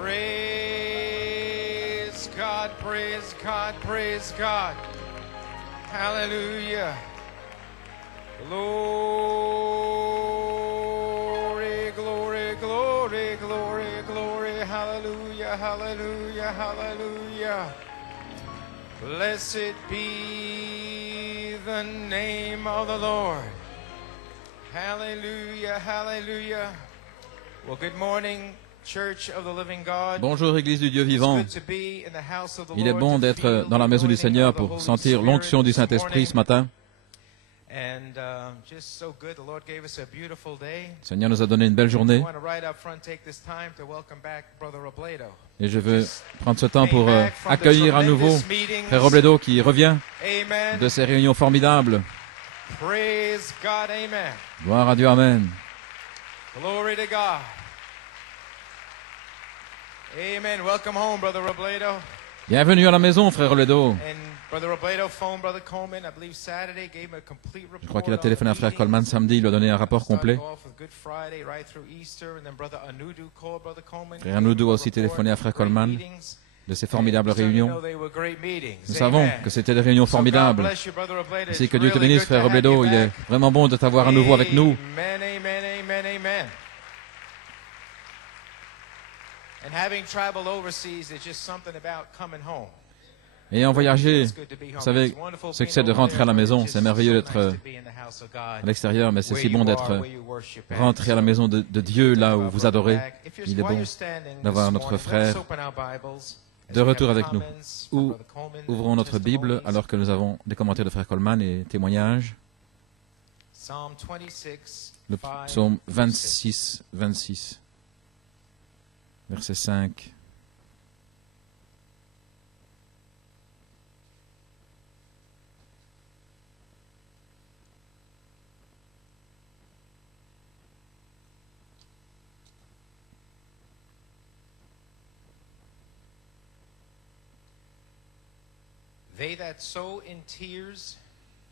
Praise God, praise God, praise God. Hallelujah. Glory, glory, glory, glory, glory. Hallelujah, hallelujah, hallelujah. Blessed be the name of the Lord. Hallelujah, hallelujah. Well, good morning, Church of the Living God. Bonjour Église du Dieu vivant. Il est bon d'être dans la maison du Seigneur pour sentir l'onction du Saint-Esprit ce matin. Le Seigneur nous a donné une belle journée. Et je veux prendre ce temps pour accueillir à nouveau Frère Robledo qui revient de ces réunions formidables. Gloire à Dieu, Amen. Glory to God. Amen. Welcome home, Brother Robledo. Bienvenue à la maison, Frère Robledo. Je crois qu'il a téléphoné à Frère Coleman samedi, il lui a donné un rapport complet. Frère Anoudou a aussi téléphoné à Frère Coleman de ces formidables réunions. Nous savons que c'était des réunions formidables. Ainsi que Dieu te bénisse, Frère Robledo. Il est vraiment bon de t'avoir à nouveau avec nous. Ayant voyagé, vous savez ce que c'est de rentrer à la maison. C'est merveilleux d'être à l'extérieur, mais c'est si bon d'être rentré à la maison de Dieu, là où vous adorez. Il est bon d'avoir notre frère de retour avec nous. Ouvrons notre Bible alors que nous avons des commentaires de Frère Coleman et témoignages. Le psaume 26, verset 5. They that sow in tears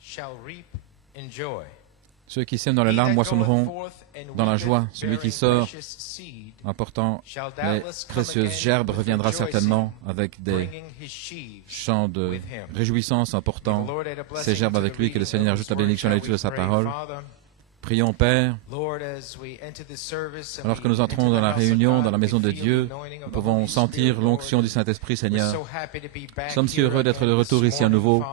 shall reap in joy. Ceux qui sèment dans les larmes moissonneront dans la joie. Celui qui sort en portant les précieuses gerbes reviendra certainement avec des chants de réjouissance en portant ces gerbes avec lui. Que le Seigneur ajoute la bénédiction à la lecture de sa parole. Prions, Père. Alors que nous entrons dans la réunion, dans la maison de Dieu, nous pouvons sentir l'onction du Saint-Esprit, Seigneur. Nous sommes si heureux d'être de retour ici à nouveau.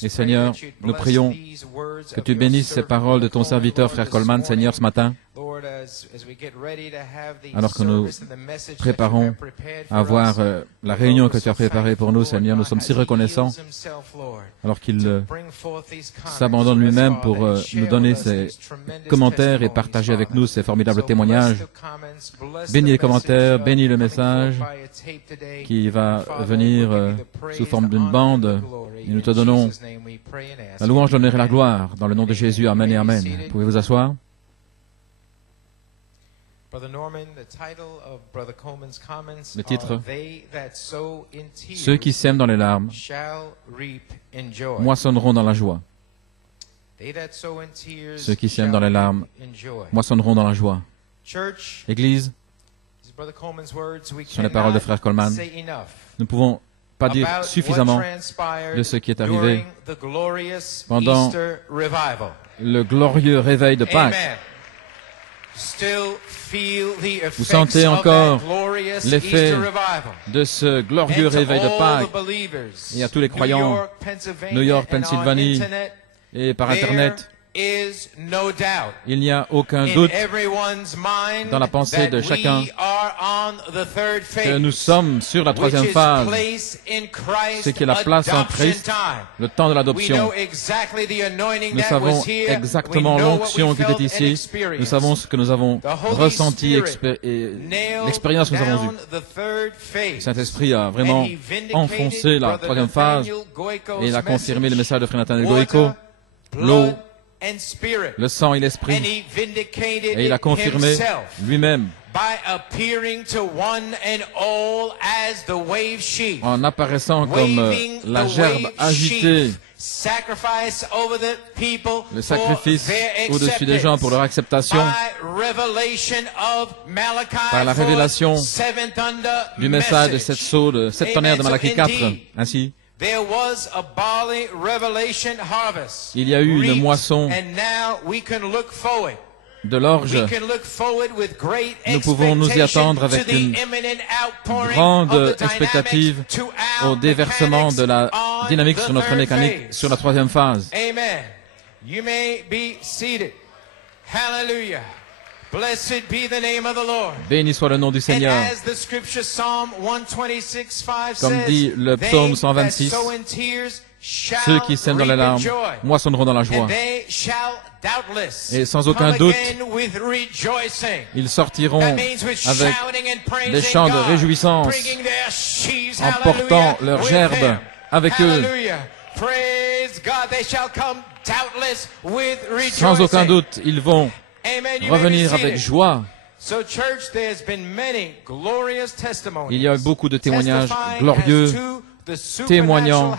Et Seigneur, nous prions que tu bénisses ces paroles de ton serviteur, Frère Coleman, Seigneur, ce matin, alors que nous préparons à voir la réunion que tu as préparée pour nous, Seigneur. Nous sommes si reconnaissants, alors qu'il s'abandonne lui-même pour nous donner ses commentaires et partager avec nous ces formidables témoignages. Bénis les commentaires, bénis le message qui va venir sous forme d'une bande. Et nous te donnons la louange, l'honneur et la gloire dans le nom de Jésus. Amen et Amen. Pouvez vous asseoir? Le titre, ceux qui sèment dans les larmes moissonneront dans la joie. Ceux qui sèment dans les larmes moissonneront dans la joie. Église, ce sont les paroles de Frère Coleman. Nous ne pouvons pas dire suffisamment de ce qui est arrivé pendant le glorieux réveil de Pâques. Vous sentez encore l'effet de ce glorieux réveil de Pâques. Et à tous les croyants, New York, Pennsylvanie et par Internet, il n'y a aucun doute dans la pensée de chacun que nous sommes sur la troisième phase, ce qui est la place en Christ, le temps de l'adoption. Nous savons exactement l'onction qui est ici, nous savons ce que nous avons ressenti et l'expérience que nous avons eue. Le Saint-Esprit a vraiment enfoncé la troisième phase et il a confirmé le message de Frère Nathanaël Gorico, l'eau, le sang et l'esprit, et il a confirmé lui-même en apparaissant comme la gerbe agitée le sacrifice au-dessus des gens pour leur acceptation, par la révélation du message de cette sceau de 7 tonnerres de Malachie 4. Ainsi, il y a eu une moisson de l'orge. Nous pouvons nous y attendre avec une grande expectative au déversement de la dynamique sur notre mécanique sur la 3e phase. Béni soit le nom du Seigneur. Comme dit le psaume 126, ceux qui sèment dans les larmes moissonneront dans la joie. Et sans aucun doute, ils sortiront avec des chants de réjouissance, en portant leurs gerbes avec eux. Sans aucun doute, ils vont revenir avec joie. Il y a eu beaucoup de témoignages glorieux, témoignant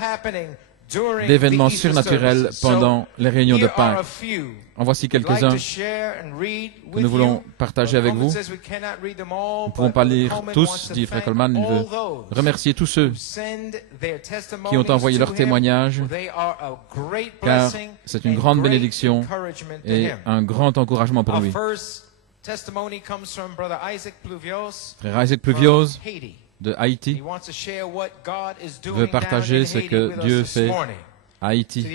d'événements surnaturels pendant les réunions de Pâques. En voici quelques-uns que nous voulons partager avec vous. Nous ne pouvons pas lire tous, dit Frère Coleman. Il veut remercier tous ceux qui ont envoyé leurs témoignages, car c'est une grande bénédiction et un grand encouragement pour lui. Frère Isaac Pluvios de Haïti veut partager ce que Dieu fait à Haïti.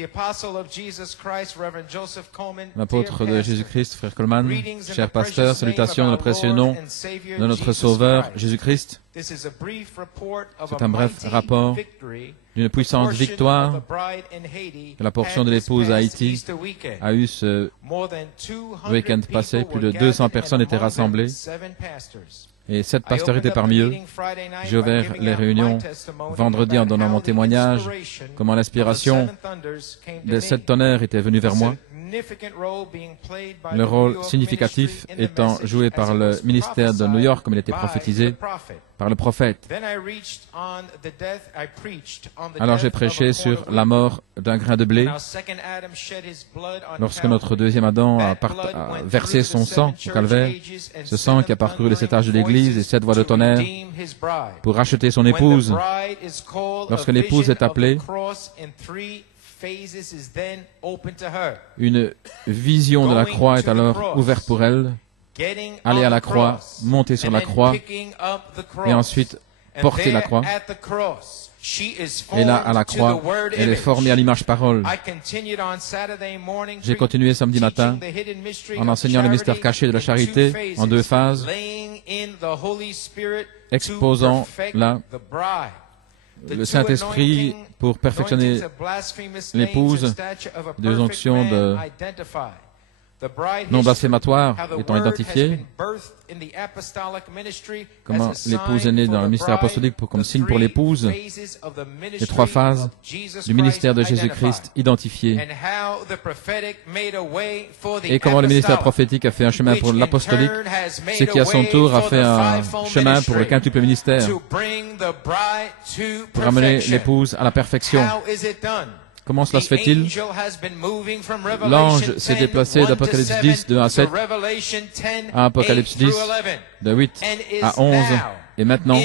L'apôtre de Jésus-Christ, Frère Coleman, cher pasteur, salutations dans le précieux nom de notre Sauveur Jésus-Christ. C'est un bref rapport d'une puissante victoire que la portion de l'épouse à Haïti a eu ce week-end passé. Plus de 200 personnes étaient rassemblées. Et 7 pasteurs étaient parmi eux. J'ai ouvert les réunions vendredi en donnant mon témoignage, comment l'inspiration des 7 tonnerres était venue vers moi. Le rôle significatif étant joué par le ministère de New York, comme il était prophétisé par le prophète. Alors j'ai prêché sur la mort d'un grain de blé. Lorsque notre deuxième Adam a versé son sang au calvaire, ce sang qui a parcouru les 7 âges de l'Église et 7 voies de tonnerre pour racheter son épouse. Lorsque l'épouse est appelée, une vision de la croix est alors ouverte pour elle. Aller à la croix, monter sur la croix, et ensuite porter la croix. Et là, à la croix, elle est formée à l'image parole. J'ai continué samedi matin en enseignant le mystère caché de la charité en 2 phases, exposant là le Saint-Esprit pour perfectionner l'épouse, des onctions de non blasphématoires étant identifiées, comment l'épouse est née dans le ministère apostolique comme signe pour l'épouse, les 3 phases du ministère de Jésus-Christ identifiées, et comment le ministère prophétique a fait un chemin pour l'apostolique, ce qui à son tour a fait un chemin pour le quintuple ministère, pour amener l'épouse à la perfection. Comment cela se fait-il? L'ange s'est déplacé d'Apocalypse 10, de 1 à 7, à Apocalypse 10, de 8 à 11, et maintenant,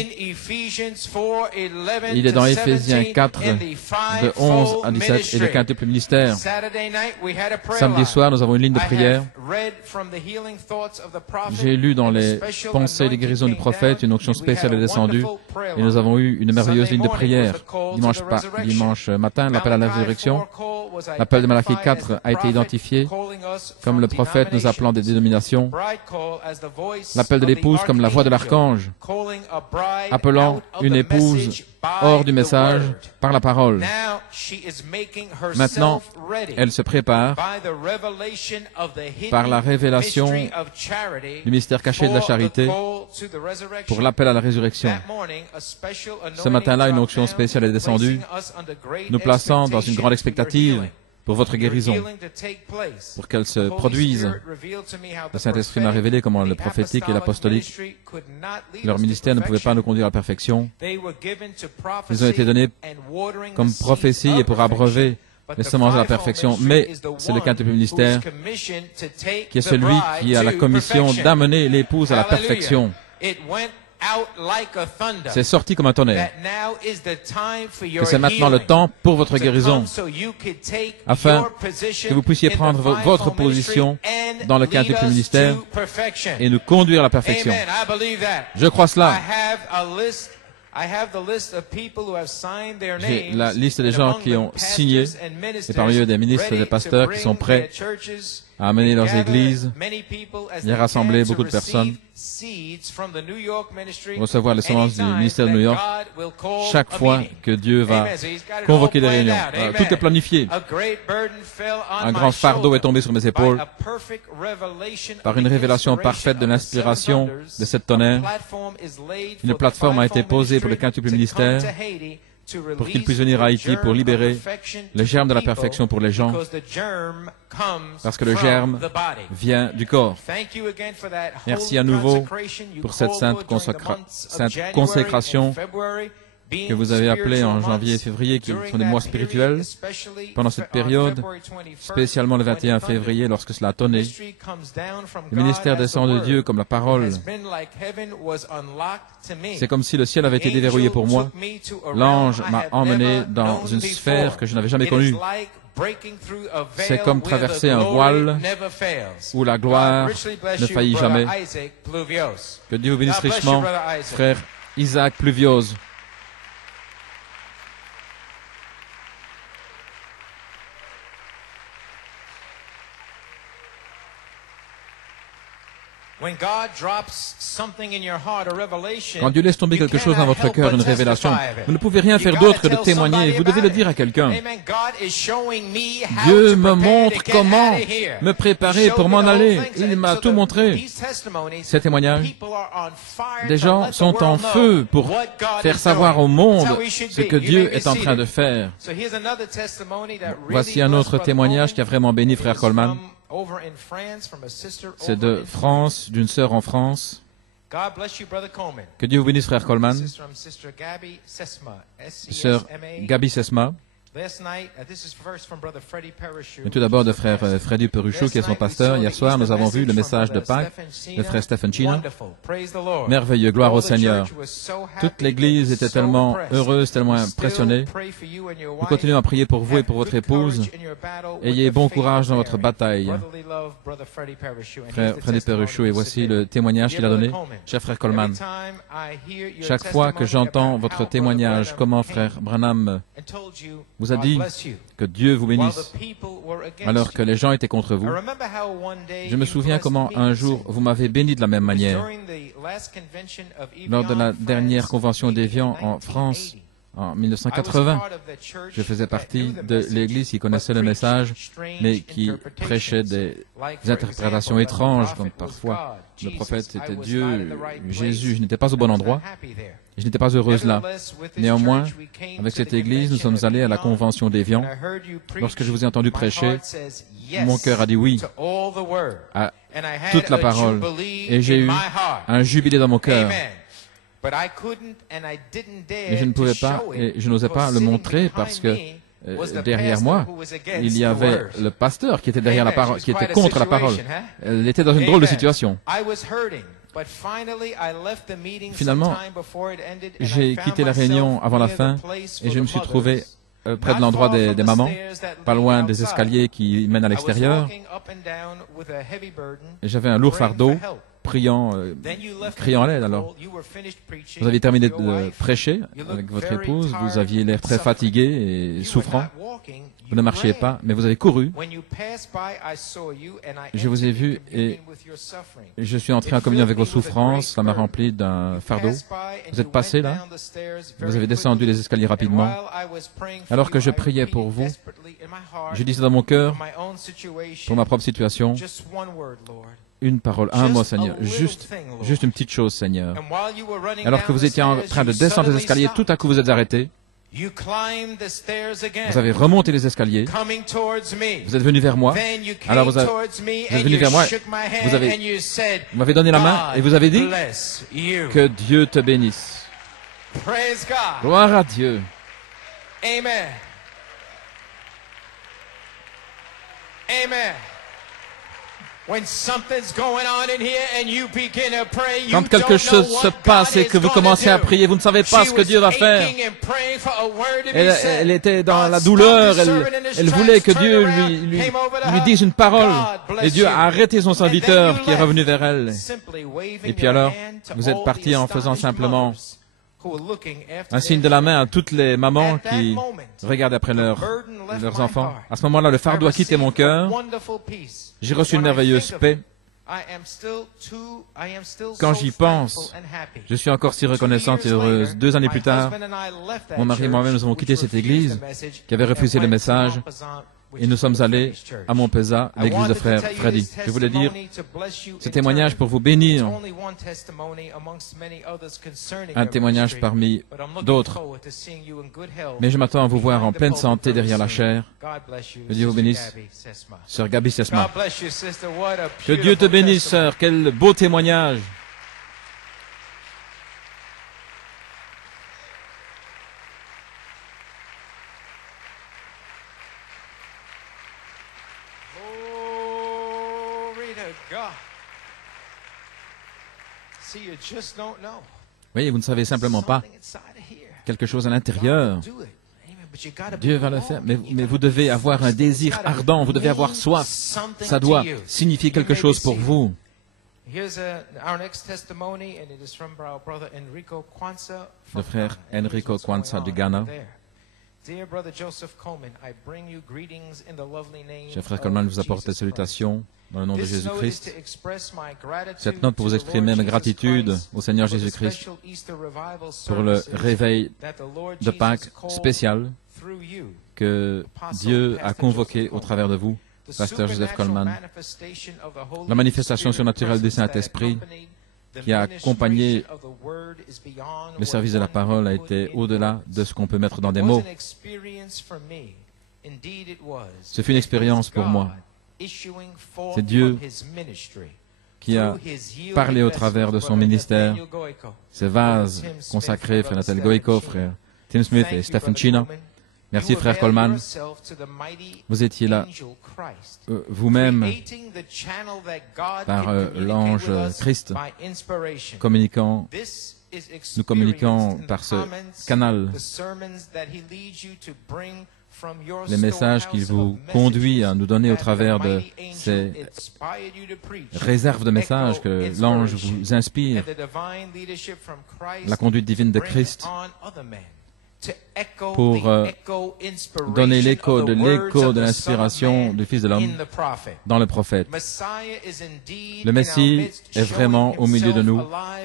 il est dans Éphésiens 4, de 11 à 17, et le quintuple ministère. Samedi soir, nous avons une ligne de prière. J'ai lu dans les pensées des guérisons du prophète, une onction spéciale est descendue, et nous avons eu une merveilleuse ligne de prière. Dimanche matin, l'appel à la résurrection, l'appel de Malachie 4 a été identifié comme le prophète nous appelant des dénominations, l'appel de l'épouse comme la voix de l'archange, appelant une épouse hors du message par la parole. Maintenant, elle se prépare par la révélation du mystère caché de la charité pour l'appel à la résurrection. Ce matin-là, une onction spéciale est descendue, nous plaçant dans une grande expectative pour votre guérison, pour qu'elle se produise. Le Saint-Esprit m'a révélé comment le prophétique et l'apostolique, leur ministère ne pouvait pas nous conduire à la perfection. Ils ont été donnés comme prophétie et pour abreuver les semences de la perfection, mais c'est le quintuple ministère qui est celui qui a la commission d'amener l'épouse à la perfection. C'est sorti comme un tonnerre, que c'est maintenant le temps pour votre guérison, afin que vous puissiez prendre votre position dans le quintuple ministère et nous conduire à la perfection. Je crois cela. J'ai la liste des gens qui ont signé, et parmi eux des ministres et des pasteurs qui sont prêts à amener leurs églises et à rassembler beaucoup de personnes, recevoir les semences du ministère de New York chaque fois que Dieu va convoquer des réunions. Tout est planifié. Un grand fardeau est tombé sur mes épaules par une révélation parfaite de l'inspiration de cette tonnerre. Une plateforme a été posée pour le quintuple ministère pour qu'il puisse venir à Haïti pour libérer le germe de la perfection pour les gens, parce que le germe vient du corps. Merci à nouveau pour cette sainte consécration que vous avez appelée en janvier et février, qui sont des mois spirituels. Pendant cette période, spécialement le 21 février, lorsque cela a tonné, le ministère descend de Dieu comme la parole. C'est comme si le ciel avait été déverrouillé pour moi. L'ange m'a emmené dans une sphère que je n'avais jamais connue. C'est comme traverser un voile où la gloire ne faillit jamais. Que Dieu vous bénisse richement, frère Isaac Pluviose. Quand Dieu laisse tomber quelque chose dans votre cœur, une révélation, vous ne pouvez rien faire d'autre que de témoigner, et vous devez le dire à quelqu'un. Dieu me montre comment me préparer pour m'en aller. Il m'a tout montré. Ces témoignages, des gens sont en feu pour faire savoir au monde ce que Dieu est en train de faire. Voici un autre témoignage qui a vraiment béni Frère Coleman. C'est de France, d'une sœur en France. Que Dieu vous bénisse, Frère Coleman. Sœur Gabi Sesma. Et tout d'abord de Frère Freddy Peruchou, qui est son pasteur. Hier soir, nous avons vu le message de Pâques de Frère Stephen China. Merveilleux, gloire au Seigneur. Toute l'Église était tellement heureuse, tellement impressionnée. Nous continuons à prier pour vous et pour votre épouse. Ayez bon courage dans votre bataille. Frère Freddy Peruchou, et voici le témoignage qu'il a donné. Cher Frère Coleman, chaque fois que j'entends votre témoignage, comment Frère Branham vous a dit que Dieu vous bénisse, alors que les gens étaient contre vous. Je me souviens comment un jour vous m'avez béni de la même manière. Lors de la dernière convention d'Évian en France, en 1980, je faisais partie de l'Église qui connaissait le message, mais qui prêchait des interprétations étranges, comme parfois le prophète était Dieu, Jésus. Je n'étais pas au bon endroit. Je n'étais pas heureuse là. Néanmoins, avec cette Église, nous sommes allés à la convention d'Évian. Lorsque je vous ai entendu prêcher, mon cœur a dit oui à toute la parole. Et j'ai eu un jubilé dans mon cœur. Mais je ne pouvais pas et je n'osais pas le montrer parce que derrière moi, il y avait le pasteur qui était derrière la parole, qui était contre la parole. Elle était dans une drôle de situation. Finalement, j'ai quitté la réunion avant la fin et je me suis trouvé près de l'endroit des mamans, pas loin des escaliers qui mènent à l'extérieur. J'avais un lourd fardeau, criant à l'aide. Alors, vous aviez terminé de prêcher avec votre épouse, vous aviez l'air très fatigué et souffrant. Vous ne marchiez pas, mais vous avez couru. Je vous ai vu et je suis entré en communion avec vos souffrances. Ça m'a rempli d'un fardeau. Vous êtes passé là. Vous avez descendu les escaliers rapidement. Alors que je priais pour vous, je disais dans mon cœur, pour ma propre situation, une parole, un mot, Seigneur. Juste une petite chose, Seigneur. Alors que vous étiez en train de descendre les escaliers, tout à coup vous êtes arrêté. Vous avez remonté les escaliers. Vous êtes venu vers moi. Alors vous êtes venu vers moi. Vous m'avez donné la main et vous avez dit que Dieu te bénisse. Gloire à Dieu. Amen. Quand quelque chose se passe et que vous commencez à prier, vous ne savez pas ce que Dieu va faire. Elle était dans la douleur, elle voulait que Dieu lui dise une parole. Et Dieu a arrêté son serviteur qui est revenu vers elle. Et puis alors, vous êtes parti en faisant simplement un signe de la main à toutes les mamans qui regardent après leurs enfants. À ce moment-là, le fardeau a quitté mon cœur. J'ai reçu une merveilleuse paix. Quand j'y pense, je suis encore si reconnaissante et heureuse. 2 années plus tard, mon mari et moi-même nous avons quitté cette église qui avait refusé le message et nous sommes allés à Montpezat, l'église de frère Freddy. Je voulais dire ce témoignage pour vous bénir, un témoignage parmi d'autres. Mais je m'attends à vous voir en pleine santé derrière la chair. Que Dieu vous bénisse. Sœur Gabi Sesma. Que Dieu te bénisse, sœur. Quel beau témoignage. Oui, vous ne savez simplement pas quelque chose à l'intérieur. Dieu va le faire, mais vous devez avoir un désir ardent, vous devez avoir soif. Ça doit signifier quelque chose pour vous. Le frère Enrico Kwanza du Ghana. Cher frère Coleman vous apporte des salutations dans le nom de Jésus-Christ. Cette note pour vous exprimer ma gratitude au Seigneur Jésus-Christ pour le réveil de Pâques spécial que Dieu a convoqué au travers de vous, pasteur Joseph Coleman. La manifestation surnaturelle du Saint-Esprit qui a accompagné le service de la parole a été au-delà de ce qu'on peut mettre dans des mots. Ce fut une expérience pour moi. C'est Dieu qui a parlé au travers de son ministère, ces vases consacrés, frère Nathaniel Goïko, frère Tim Smith et Stephen China. Merci, frère Coleman. Vous étiez là, vous-même, par l'ange Christ, nous communiquons par ce canal les messages qu'il vous conduit à nous donner au travers de ces réserves de messages que l'ange vous inspire, la conduite divine de Christ, pour donner l'écho de l'inspiration du Fils de l'homme dans le prophète. Le Messie est vraiment au milieu de nous,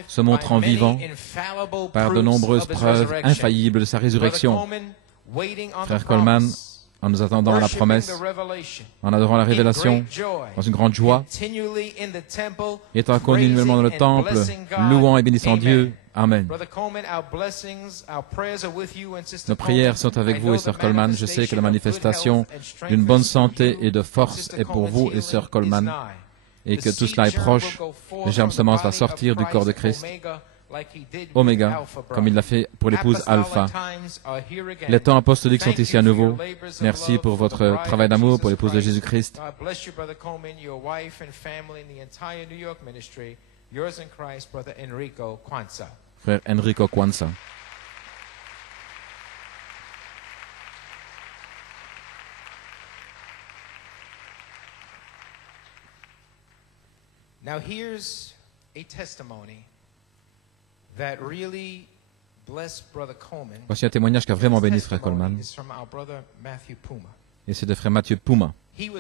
se montrant vivant par de nombreuses preuves infaillibles de sa résurrection. Frère Coleman, en nous attendant à la promesse, en adorant la révélation, dans une grande joie, étant continuellement dans le temple, louant et bénissant Dieu. Amen. Nos prières sont avec vous et Sœur Coleman. Je sais que la manifestation d'une bonne santé et de force est pour vous et Sœur Coleman, et que tout cela est proche. Le germe semence va sortir du corps de Christ, Oméga, comme il l'a fait pour l'épouse Alpha. Les temps apostoliques sont ici à nouveau. Merci pour votre travail d'amour pour l'épouse de Jésus-Christ. Frère Enrico Kwanza. Now here's a testimony that really blessed Brother Coleman. Voici un témoignage qui a vraiment béni frère Coleman. Et c'est de frère Mathieu Puma. Il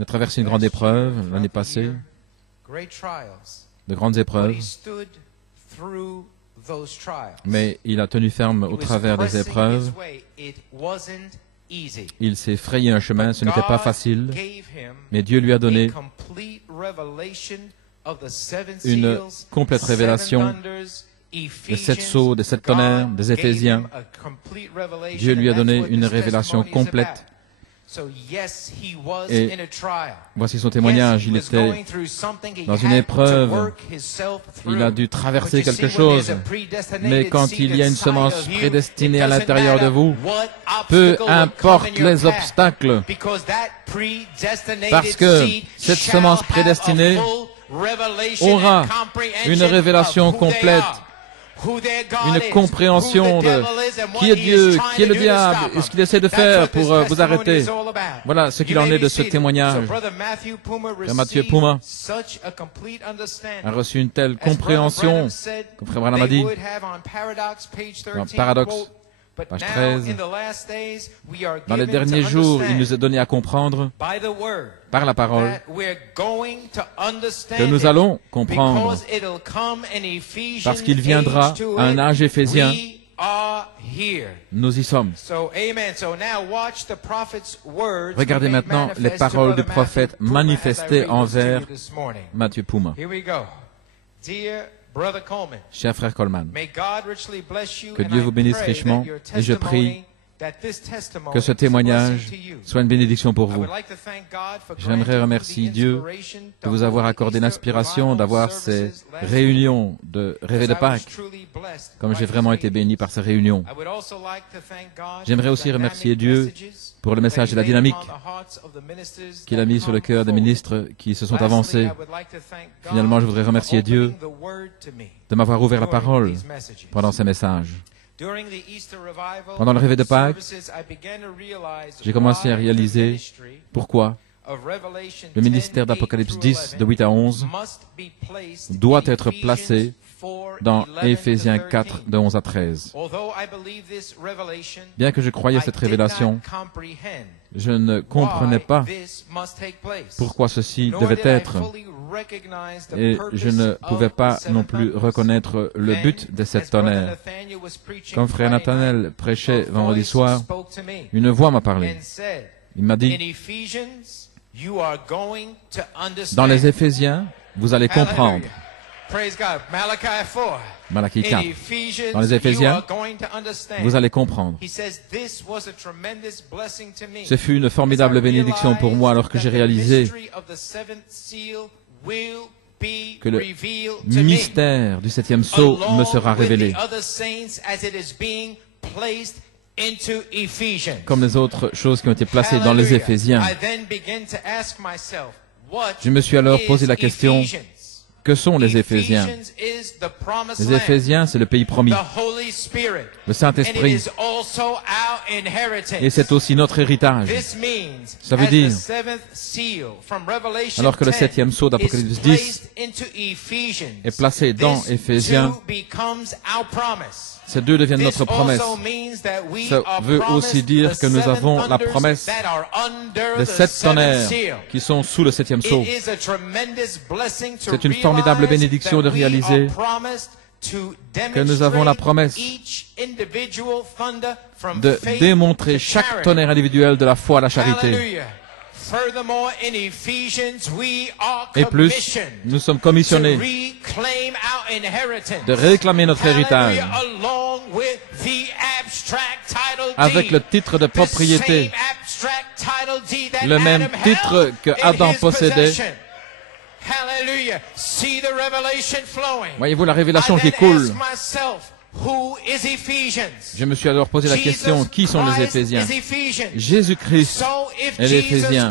a traversé une grande épreuve l'année passée, de grandes épreuves, mais il a tenu ferme au travers des épreuves. Il s'est frayé un chemin, ce n'était pas facile, mais Dieu lui a donné une complète révélation des 7 sceaux, des 7 tonnerres, des Éphésiens. Dieu lui a donné une révélation complète Et voici son témoignage. Il était dans une épreuve. Il a dû traverser quelque chose. Mais quand il y a une semence prédestinée à l'intérieur de vous, peu importe les obstacles, parce que cette semence prédestinée aura une révélation complète, une compréhension de qui est Dieu, qui est le diable, et ce qu'il essaie de faire pour vous arrêter. Voilà ce qu'il en est de ce témoignage. Frère Mathieu Puma a reçu une telle compréhension, comme Frère Branham a dit, dans Paradoxe, page 13, dans les derniers jours, il nous a donné à comprendre, par la parole, que nous allons comprendre, parce qu'il viendra à un âge éphésien. Nous y sommes. Regardez maintenant les paroles du prophète manifestées envers Mathieu Puma. Cher frère Coleman, que Dieu vous bénisse richement et je prie que ce témoignage soit une bénédiction pour vous. J'aimerais remercier Dieu de vous avoir accordé l'inspiration d'avoir ces réunions de Réveil de Pâques, comme j'ai vraiment été béni par ces réunions. J'aimerais aussi remercier Dieu pour le message et la dynamique qu'il a mis sur le cœur des ministres qui se sont avancés. Finalement, je voudrais remercier Dieu de m'avoir ouvert la parole pendant ces messages. Pendant le réveil de Pâques, j'ai commencé à réaliser pourquoi le ministère d'Apocalypse 10, de 8 à 11, doit être placé dans Éphésiens 4, de 11 à 13. Bien que je croyais cette révélation, je ne comprenais pas pourquoi ceci devait être, et je ne pouvais pas non plus reconnaître le but de cette tonnerre. Comme frère Nathanaël prêchait vendredi soir, une voix m'a parlé. Il m'a dit, dans les Éphésiens, vous allez comprendre. Malachie 4. Dans les Éphésiens, vous allez comprendre. Ce fut une formidable bénédiction pour moi alors que j'ai réalisé que le mystère du septième sceau me sera révélé. Comme les autres choses qui ont été placées dans les Éphésiens. Je me suis alors posé la question, que sont les Éphésiens? Les Éphésiens, c'est le pays promis, le Saint-Esprit, et c'est aussi notre héritage. Ça veut dire, alors que le septième sceau d'Apocalypse 10 est placé dans Éphésiens, ces deux deviennent notre promesse. Ça veut aussi dire que nous avons la promesse des 7 tonnerres qui sont sous le septième sceau. C'est une formidable bénédiction de réaliser que nous avons la promesse de démontrer chaque tonnerre individuel de la foi à la charité. Et plus, nous sommes commissionnés de réclamer notre héritage avec le titre de propriété, le même titre que Adam possédait. Voyez-vous la révélation qui coule. Je me suis alors posé la question, qui sont les Éphésiens? Jésus-Christ est l'Éphésien.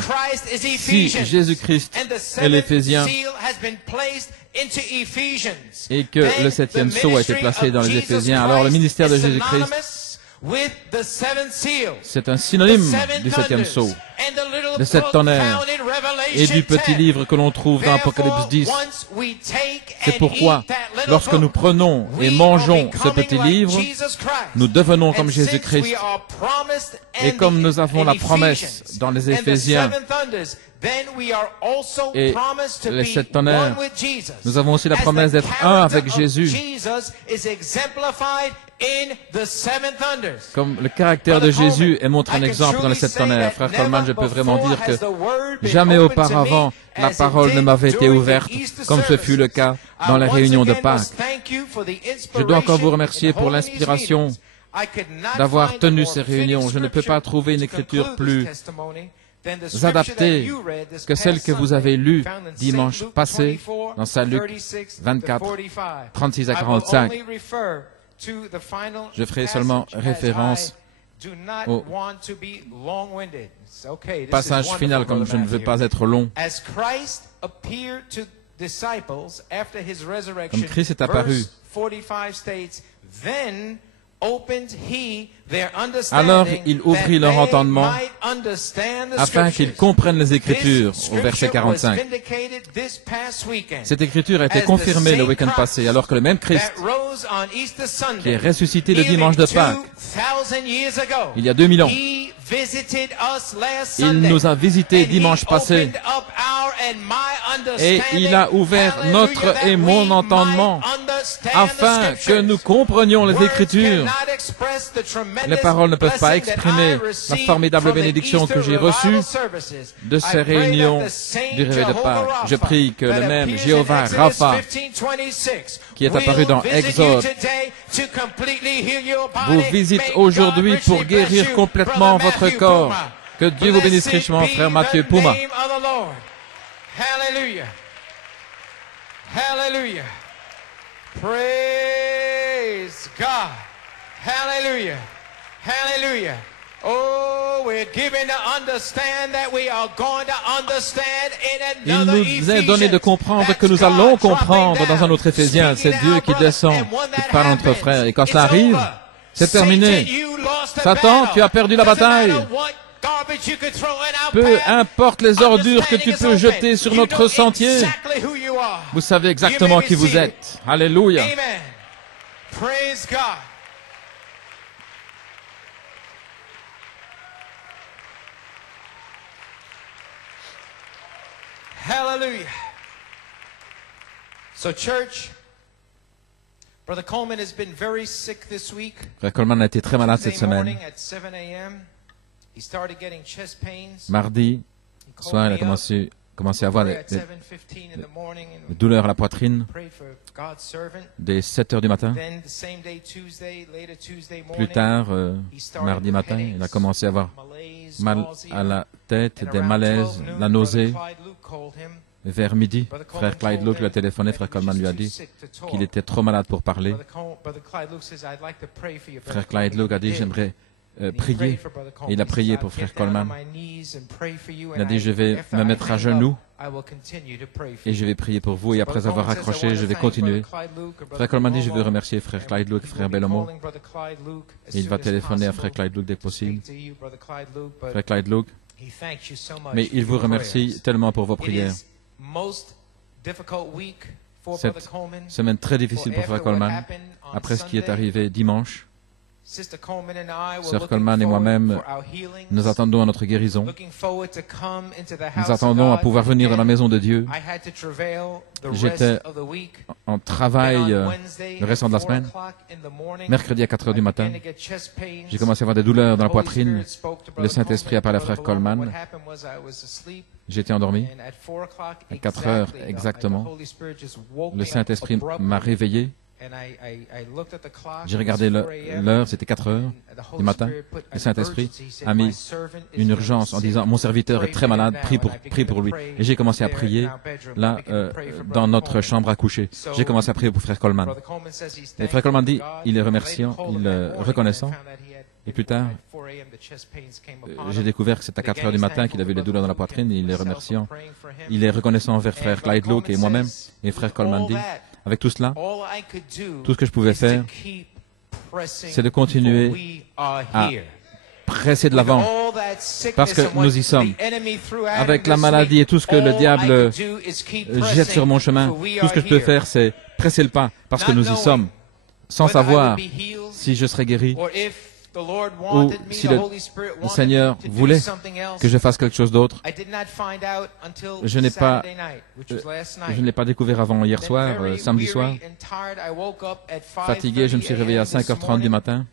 Si Jésus-Christ est l'Éphésien et que le septième sceau a été placé dans les Éphésiens, alors le ministère de Jésus-Christ, c'est un synonyme du septième sceau, de cette tonnerre et du petit livre que l'on trouve dans Apocalypse 10. C'est pourquoi, lorsque nous prenons et mangeons ce petit livre, nous devenons comme Jésus-Christ. Et comme nous avons la promesse dans les Éphésiens et les 7 tonnerres, nous avons aussi la promesse d'être un avec Jésus. Comme le caractère de Jésus est montré en exemple dans les 7 tonnerres. Frère Coleman, je peux vraiment dire que jamais auparavant la parole ne m'avait été ouverte comme ce fut le cas dans les réunions de Pâques. Je dois encore vous remercier pour l'inspiration d'avoir tenu ces réunions. Je ne peux pas trouver une écriture plus adaptée que celle que vous avez lue dimanche passé dans Saint Luc 24, 36 à 45. Je ferai seulement référence au passage final, comme je ne veux pas être long. Comme Christ est apparu, alors il ouvrit leur entendement afin qu'ils comprennent les Écritures, au verset 45. Cette Écriture a été confirmée le week-end passé, alors que le même Christ, qui est ressuscité le dimanche de Pâques, il y a 2000 ans, il nous a visités dimanche passé et il a ouvert notre et mon entendement afin que nous comprenions les Écritures. Les paroles ne peuvent pas exprimer la formidable bénédiction que j'ai reçue de ces réunions du réveil de Pâques. Je prie que le même Jéhovah Rapha, qui est apparu dans Exode, vous visite aujourd'hui pour guérir complètement votre corps. Que Dieu vous bénisse richement, frère Mathieu Pouma. Hallelujah. Hallelujah. Praise God. Hallelujah. Hallelujah. Oh, we're given to understand that we are going to understand in another Ephesians. Il nous est donné de comprendre que nous allons comprendre dans un autre Éphésien. C'est Dieu qui descend, qui parle entre frères. Et quand cela arrive, c'est terminé. Satan, tu as perdu la bataille. Peu importe les ordures que tu peux jeter sur notre sentier, vous savez exactement qui vous êtes. Alléluia. Praise God. Hallelujah. So church, Brother Coleman has been very sick this week. Frère Coleman a été très malade cette semaine. Mardi soir, il a commencé à avoir des douleurs à la poitrine dès 7 heures du matin. Plus tard, mardi matin, il a commencé à avoir mal à la tête, des malaises, la nausée. Vers midi, frère Clyde Luke lui a téléphoné, frère Coleman lui a dit qu'il était trop malade pour parler. Frère Clyde Luke a dit, j'aimerais prier. Et il a prié pour frère Coleman. Il a dit, je vais me mettre à genoux et je vais prier pour vous. Et après avoir raccroché, je vais continuer. Frère Coleman dit, je veux remercier frère Clyde Luke, frère Bellomo. Et il va téléphoner à frère Clyde Luke dès que possible. Frère Clyde Luke, mais il vous remercie tellement pour vos prières. Cette semaine très difficile pour frère Coleman, après ce qui est arrivé dimanche, Sœur Coleman et moi-même, nous attendons à notre guérison. Nous attendons à pouvoir venir dans la maison de Dieu. J'étais en travail le restant de la semaine. Mercredi à 4 heures du matin, j'ai commencé à avoir des douleurs dans la poitrine. Le Saint-Esprit a parlé à frère Coleman. J'étais endormi. À 4 heures exactement, le Saint-Esprit m'a réveillé. J'ai regardé l'heure, c'était 4 heures du matin. Le Saint-Esprit a mis une urgence en disant, mon serviteur est très malade, prie pour lui. Et j'ai commencé à prier, là, dans notre chambre à coucher. J'ai commencé à prier pour frère Coleman. Et frère Coleman dit, il est remerciant, il est reconnaissant. Et plus tard, j'ai découvert que c'est à 4 heures du matin qu'il avait les douleurs dans la poitrine, et il est remerciant. Il est reconnaissant envers frère Clyde Luke et moi-même. Et frère Coleman dit, avec tout cela, tout ce que je pouvais faire, c'est de continuer à presser de l'avant, parce que nous y sommes. Avec la maladie et tout ce que le diable jette sur mon chemin, tout ce que je peux faire, c'est presser le pas, parce que nous y sommes, sans savoir si je serai guéri, ou si le Seigneur voulait que je fasse quelque chose d'autre. Je ne l'ai pas découvert avant hier soir, samedi soir. Fatigué, je me suis réveillé à 5h30 du matin.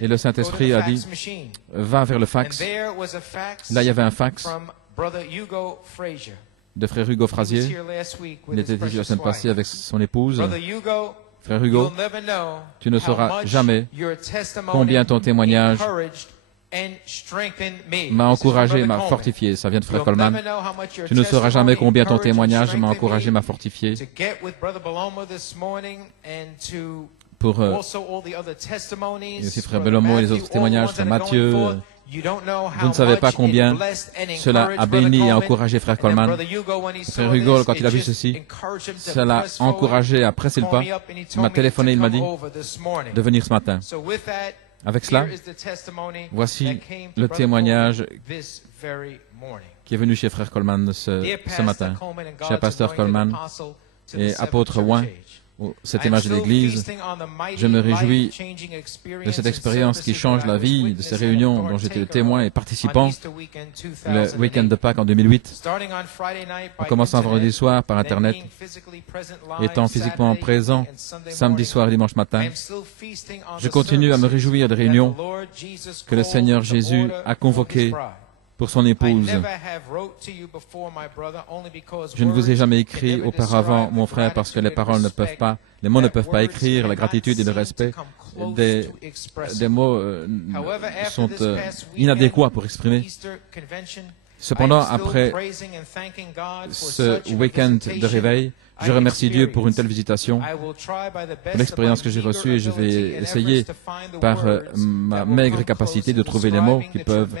Et le Saint-Esprit a dit, va vers le fax. Là, il y avait un fax de frère Hugo Frazier. Il était ici la semaine passée avec son épouse. Frère Hugo, tu ne sauras jamais combien ton témoignage m'a encouragé, m'a fortifié. Ça vient de Frère Coleman. Tu ne sauras jamais combien ton témoignage m'a encouragé, m'a fortifié. Pour et aussi Frère Belomo et les autres témoignages, Frère Mathieu. Vous ne savez pas combien cela a béni et encouragé Frère Coleman. Frère Hugo, quand il a vu ceci, cela a encouragé à presser le pas. Il m'a téléphoné, il m'a dit de venir ce matin. Avec cela, voici le témoignage qui est venu chez Frère Coleman ce matin, chez Pasteur Coleman et apôtre Ouin. Cette image de l'Église, je me réjouis de cette expérience qui change la vie, de ces réunions dont j'étais le témoin et participant le week-end de Pâques en 2008, en commençant vendredi soir par Internet, étant physiquement présent samedi soir et dimanche matin. Je continue à me réjouir des réunions que le Seigneur Jésus a convoquées pour son épouse. Je ne vous ai jamais écrit auparavant, mon frère, parce que les paroles ne peuvent pas, les mots ne peuvent pas écrire, la gratitude et le respect des mots sont inadéquats pour exprimer. Cependant, après ce week-end de réveil, je remercie Dieu pour une telle visitation, pour l'expérience que j'ai reçue, et je vais essayer, par ma maigre capacité, de trouver les mots qui peuvent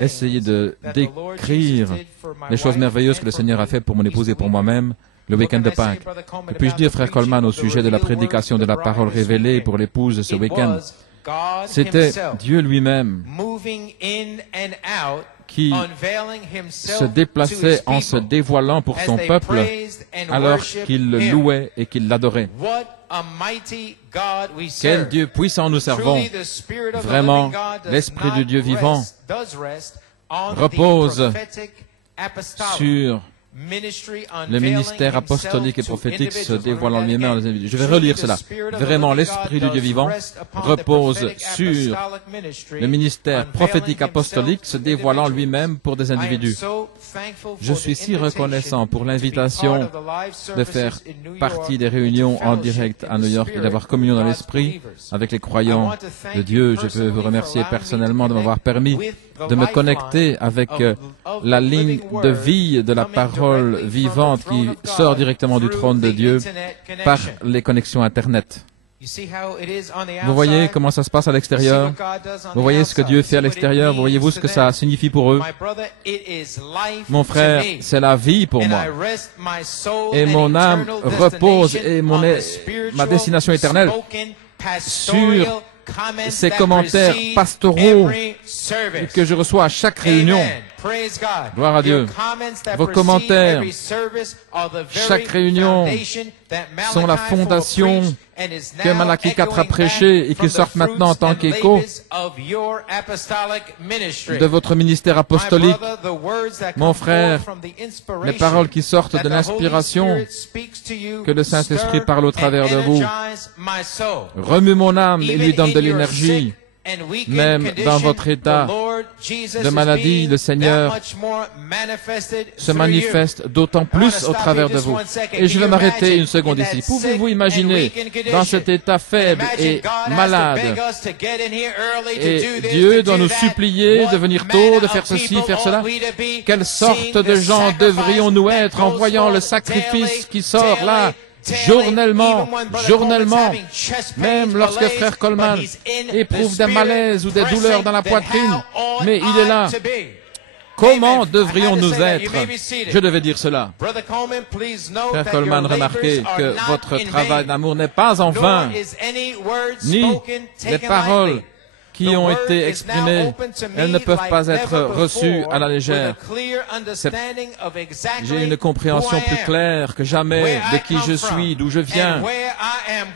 essayer de décrire les choses merveilleuses que le Seigneur a fait pour mon épouse et pour moi-même le week-end de Pâques. Que puis-je dire, Frère Coleman, au sujet de la prédication de la parole révélée pour l'épouse de ce week-end? C'était Dieu lui-même qui se déplaçait en se dévoilant pour son peuple alors qu'il le louait et qu'il l'adorait. Quel Dieu puissant nous servons! Vraiment, l'Esprit du Dieu vivant repose sur le ministère apostolique et prophétique se dévoilant lui-même dans les individus. Je vais relire cela. Vraiment, l'Esprit du Dieu vivant repose sur le ministère prophétique apostolique se dévoilant lui-même pour des individus. Je suis si reconnaissant pour l'invitation de faire partie des réunions en direct à New York et d'avoir communion dans l'Esprit avec les croyants de Dieu. Je veux vous remercier personnellement de m'avoir permis de me connecter avec la ligne de vie de la parole vivante qui sort directement du trône de Dieu par les connexions Internet. Vous voyez comment ça se passe à l'extérieur? Vous voyez ce que Dieu fait à l'extérieur? Voyez-vous ce que ça signifie pour eux? Mon frère, c'est la vie pour moi. Et mon âme repose et ma destination éternelle sur ces commentaires pastoraux que je reçois à chaque réunion. Gloire à Dieu. Vos commentaires, chaque réunion, sont la fondation que Malachie 4 a prêché et qui sortent maintenant en tant qu'écho de votre ministère apostolique. Mon frère, les paroles qui sortent de l'inspiration que le Saint-Esprit parle au travers de vous remuent mon âme et lui donne de l'énergie. Même dans votre état de maladie, le Seigneur se manifeste d'autant plus au travers de vous. Et je vais m'arrêter une seconde ici. Pouvez-vous imaginer, dans cet état faible et malade, et Dieu doit nous supplier de venir tôt, de faire ceci, faire cela? Quelle sorte de gens devrions-nous être en voyant le sacrifice qui sort là, journellement, même lorsque Frère Coleman éprouve des malaises ou des douleurs dans la poitrine, mais il est là. Comment devrions-nous être? Je devais dire cela. Frère Coleman, remarquez que votre travail d'amour n'est pas en vain, ni les paroles qui ont été exprimées, elles ne peuvent pas être reçues à la légère. J'ai une compréhension plus claire que jamais de qui je suis, d'où je viens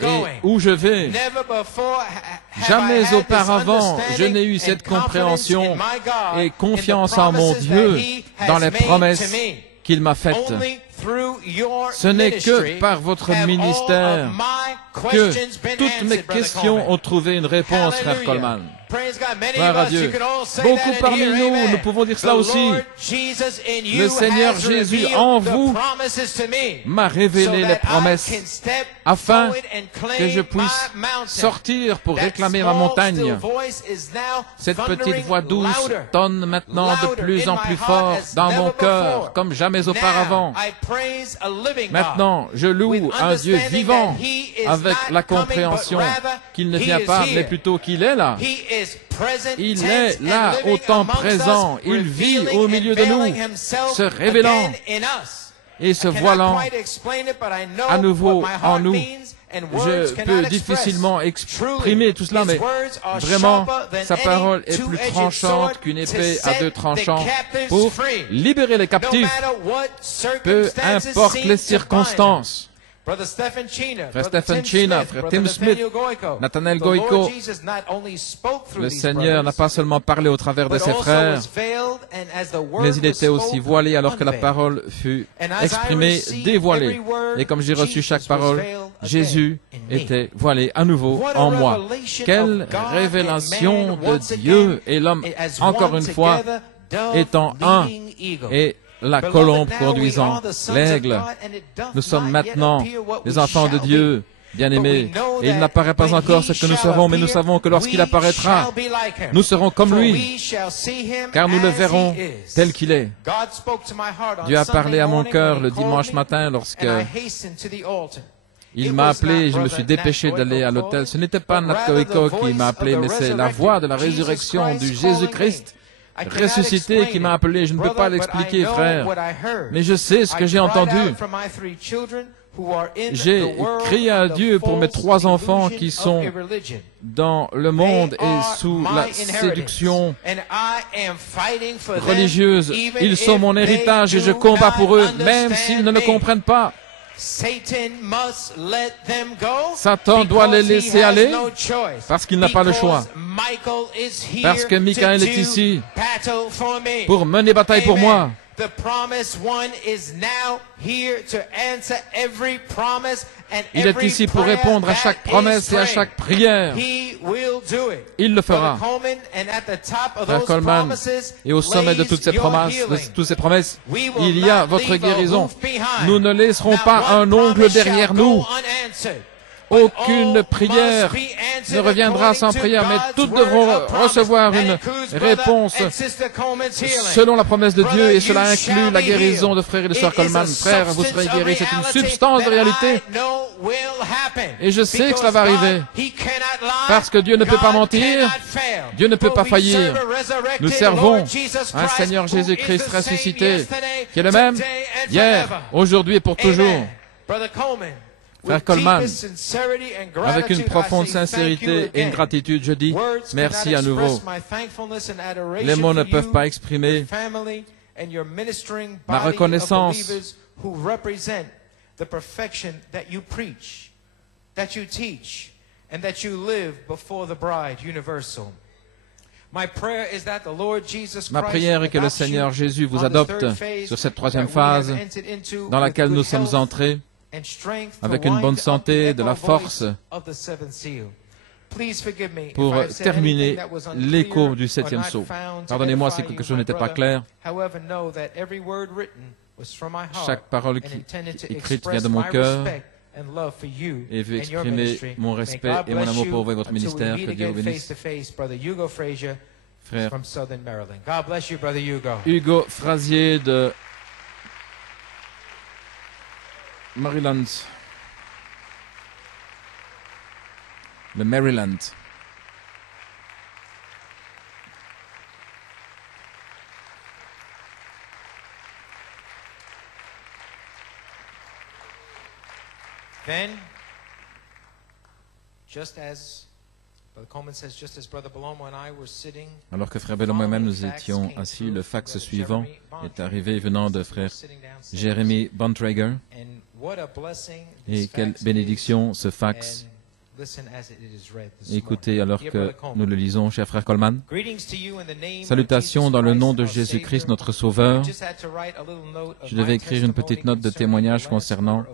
et où je vais. Jamais auparavant, je n'ai eu cette compréhension et confiance en mon Dieu dans les promesses qu'il m'a faites. Ce n'est que par votre ministère que toutes mes questions ont trouvé une réponse, Frère Coleman. Gloire à Dieu. Beaucoup parmi nous pouvons dire cela aussi. Le Seigneur Jésus en vous m'a révélé les promesses afin que je puisse sortir pour réclamer ma montagne. Cette petite voix douce tonne maintenant de plus en plus fort dans mon cœur, comme jamais auparavant. Maintenant, je loue un Dieu vivant avec la compréhension qu'il ne vient pas, mais plutôt qu'il est là. Il est là, au temps présent. Il vit au milieu de nous, se révélant et se voilant à nouveau en nous. Je peux difficilement exprimer tout cela, mais vraiment, sa parole est plus tranchante qu'une épée à deux tranchants pour libérer les captifs, peu importe les circonstances. Frère Stephen China, frère Tim Smith, Nathanael Goiko, le Seigneur n'a pas seulement parlé au travers de ses frères, mais il était aussi voilé alors que la parole fut exprimée, dévoilée. Et comme j'ai reçu chaque parole, Jésus était voilé à nouveau en moi. Quelle révélation de Dieu et l'homme, encore une fois, étant un et la colombe conduisant l'aigle. Nous sommes maintenant les enfants de Dieu, bien-aimés, et il n'apparaît pas encore ce que nous serons, mais nous savons que lorsqu'il apparaîtra, nous serons comme lui, car nous le verrons tel qu'il est. Dieu a parlé à mon cœur le dimanche matin lorsque il m'a appelé et je me suis dépêché d'aller à l'autel. Ce n'était pas Nat Goiko qui m'a appelé, mais c'est la voix de la résurrection du Jésus-Christ ressuscité qui m'a appelé. Je ne peux pas l'expliquer, frère, mais je sais ce que j'ai entendu. J'ai crié à Dieu pour mes 3 enfants qui sont dans le monde et sous la séduction religieuse. Ils sont mon héritage et je combats pour eux, même s'ils ne le comprennent pas. Satan doit les laisser aller parce qu'il n'a pas le choix. Parce que Michael est ici pour mener bataille pour moi. Il est ici pour répondre à chaque promesse et à chaque prière. Il le fera. Frère Coleman, et au sommet de toutes ces promesses, il y a votre guérison. Nous ne laisserons pas un ongle derrière nous. Aucune prière ne reviendra sans prière, mais toutes devront recevoir une réponse selon la promesse de Dieu, et cela inclut la guérison de frères et de sœurs Coleman. Frère, vous serez guéris, c'est une substance de réalité, et je sais que cela va arriver, parce que Dieu ne peut pas mentir, Dieu ne peut pas faillir. Nous servons un Seigneur Jésus-Christ ressuscité, qui est le même hier, aujourd'hui et pour toujours. Frère Coleman, avec une profonde sincérité et une gratitude, je dis merci à nouveau. Les mots ne peuvent pas exprimer ma reconnaissance Ma prière est que le Seigneur Jésus vous adopte sur cette 3e phase dans laquelle nous sommes entrés, avec une bonne santé, de la force, pour terminer l'écho du 7e sceau. Pardonnez-moi si quelque chose n'était pas clair. Chaque parole écrite vient de mon cœur et veut exprimer mon respect et mon amour pour vous et votre ministère. Que Dieu vous bénisse. Frère Hugo Frazier de Maryland. Le Maryland. Then, just as Brother Coleman says, just as Brother Bellomo and I were sitting, alors que Frère Bellomo et moi-même nous étions assis, le fax suivant est arrivé venant de Frère Jeremy Bontrager. Et quelle bénédiction ce fax. Écoutez alors que nous le lisons, cher Frère Coleman. Salutations dans le nom de Jésus-Christ, notre Sauveur. Je devais écrire une petite note de témoignage concernant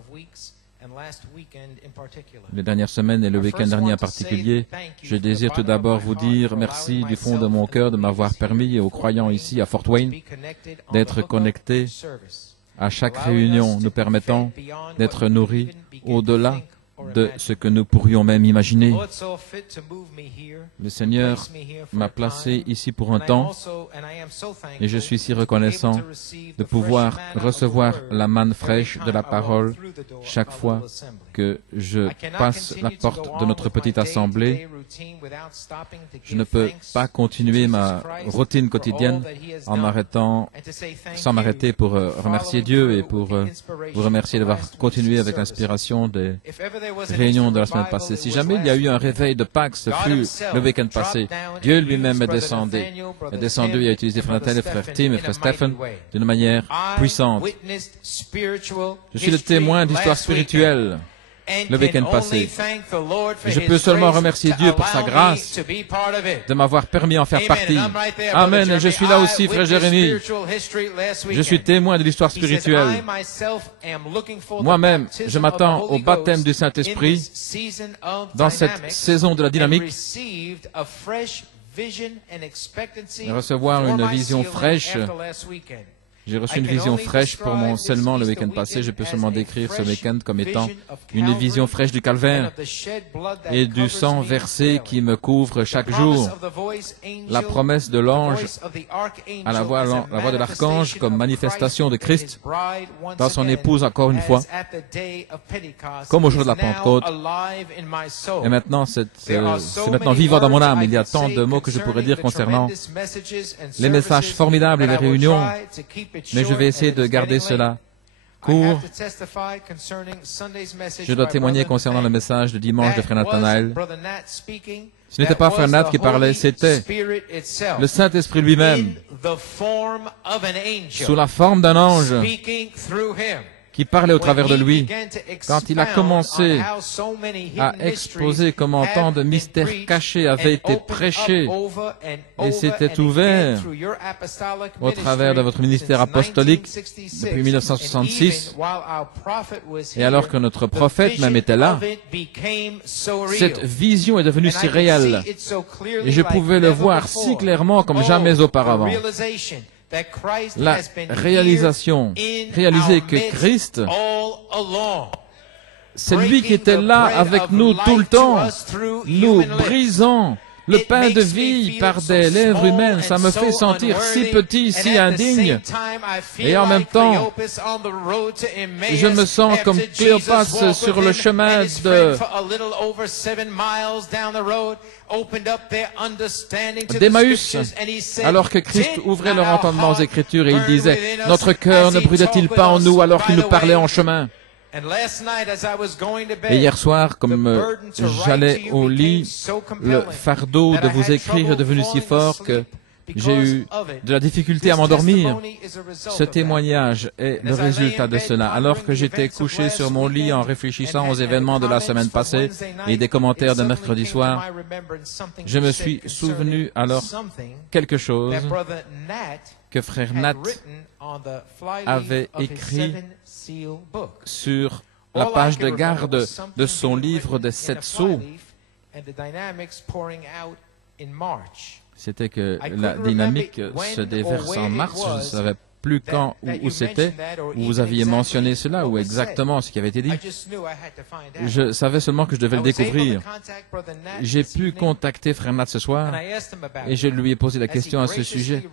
les dernières semaines et le week-end dernier en particulier, je désire tout d'abord vous dire merci du fond de mon cœur de m'avoir permis aux croyants ici à Fort Wayne d'être connectés à chaque réunion, nous permettant d'être nourris au-delà de ce que nous pourrions même imaginer. Le Seigneur m'a placé ici pour un temps et je suis si reconnaissant de pouvoir recevoir la manne fraîche de la parole chaque fois que je passe la porte de notre petite assemblée. Je ne peux pas continuer ma routine quotidienne en m'arrêtant, sans m'arrêter pour remercier Dieu et pour vous remercier d'avoir continué avec l'inspiration des réunion de la semaine passée. Si jamais il y a eu un réveil de Pâques, ce fut le week-end passé. Dieu lui-même est descendu. Il est descendu et a utilisé frère Nathan, frère Tim et frère Stephen d'une manière puissante. Je suis le témoin d'histoire spirituelle le week-end passé. Et je peux seulement remercier Dieu pour sa grâce de m'avoir permis d'en faire partie. Amen. Et je suis là aussi, frère Jérémie. Je suis témoin de l'histoire spirituelle. Moi-même, je m'attends au baptême du Saint-Esprit dans cette saison de la dynamique et recevoir une vision fraîche. J'ai reçu une vision fraîche pour mon scellement le week-end passé. Je peux seulement décrire ce week-end comme étant une vision fraîche du calvaire et du sang versé qui me couvre chaque jour. La promesse de l'ange à la voix de l'archange comme manifestation de Christ dans son épouse encore une fois, comme au jour de la Pentecôte. Et maintenant, c'est maintenant vivant dans mon âme. Il y a tant de mots que je pourrais dire concernant les messages formidables et les réunions. Mais je vais essayer de garder cela court. Je dois témoigner concernant le message de dimanche de frère Nathanaël. Ce n'était pas frère Nat qui parlait, c'était le Saint-Esprit lui-même, sous la forme d'un ange, qui parlait au travers de lui. Quand il a commencé à exposer comment tant de mystères cachés avaient été prêchés et s'étaient ouverts au travers de votre ministère apostolique depuis 1966, et alors que notre prophète même était là, cette vision est devenue si réelle et je pouvais le voir si clairement comme jamais auparavant. La réalisation, réaliser que Christ, c'est lui qui était là avec nous tout le temps, nous brisant le pain de vie par des lèvres humaines. Ça me fait sentir si petit, si indigne. Et en même temps, je me sens comme Cléopas sur le chemin d'Emmaüs, alors que Christ ouvrait leur entendement aux Écritures et il disait, « Notre cœur ne brûlait-il pas en nous alors qu'il nous parlait en chemin ?» Et hier soir, comme j'allais au lit, le fardeau de vous écrire est devenu si fort que j'ai eu de la difficulté à m'endormir. Ce témoignage est le résultat de cela. Alors que j'étais couché sur mon lit en réfléchissant aux événements de la semaine passée et des commentaires de mercredi soir, je me suis souvenu alors quelque chose que frère Nat avait écrit sur la page de garde de son livre des 7 sceaux. C'était que la dynamique se déverse en mars. Je ne savais plus quand ou où c'était, où vous aviez mentionné cela, ou exactement ce qui avait été dit. Je savais seulement que je devais le découvrir. J'ai pu contacter frère Nat ce soir et je lui ai posé la question à ce sujet.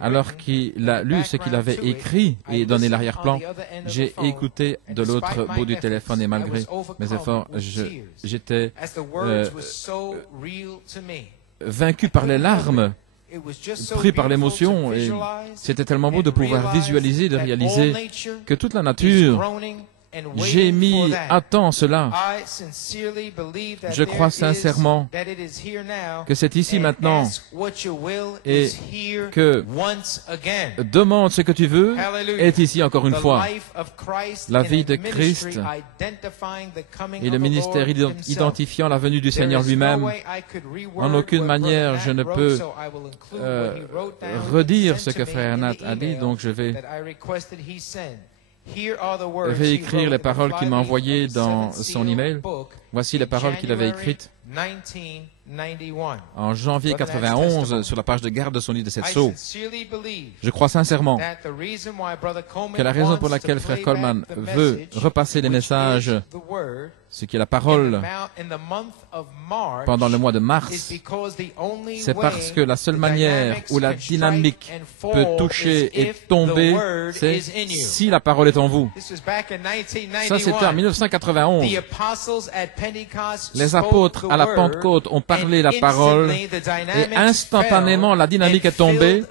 Alors qu'il a lu ce qu'il avait écrit et donné l'arrière-plan, j'ai écouté de l'autre bout du téléphone et malgré mes efforts, j'étais vaincu par les larmes, pris par l'émotion, et c'était tellement beau de pouvoir visualiser, de réaliser que toute la nature gémit, attend cela. Je crois sincèrement que c'est ici maintenant et que demande ce que tu veux est ici encore une fois. La vie de Christ et le ministère identifiant la venue du Seigneur lui-même. En aucune manière je ne peux redire ce que frère Nat a dit, donc je vais réécrire les paroles qu'il m'a envoyées dans son email. Voici les paroles qu'il avait écrites en janvier 91 sur la page de garde de son livre de 7 sceaux. Je crois sincèrement que la raison pour laquelle Frère Coleman veut repasser les messages, ce qui est la parole, pendant le mois de mars, c'est parce que la seule manière où la dynamique peut toucher et tomber, c'est si la parole est en vous. Ça, c'était en 1991. Les apôtres à la Pentecôte ont parlé la parole et instantanément la dynamique est tombée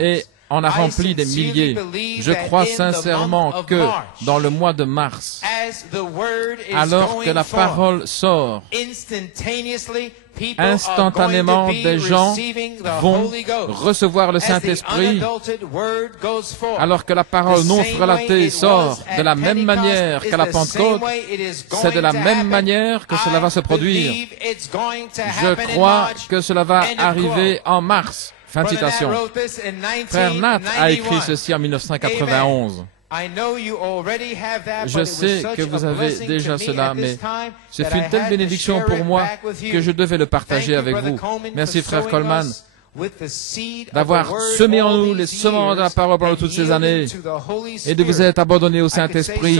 et on a rempli des milliers. Je crois sincèrement que dans le mois de mars, alors que la parole sort, instantanément des gens vont recevoir le Saint-Esprit, alors que la parole non relatée sort de la même manière qu'à la Pentecôte. C'est de la même manière que cela va se produire. Je crois que cela va arriver en mars. Fin de citation. Frère Nat a écrit ceci en 1991. Je sais que vous avez déjà cela, mais ce fut une telle bénédiction pour moi que je devais le partager avec vous. Merci, Frère Coleman, d'avoir semé en nous les semences de la parole pendant toutes ces années et de vous être abandonné au Saint-Esprit.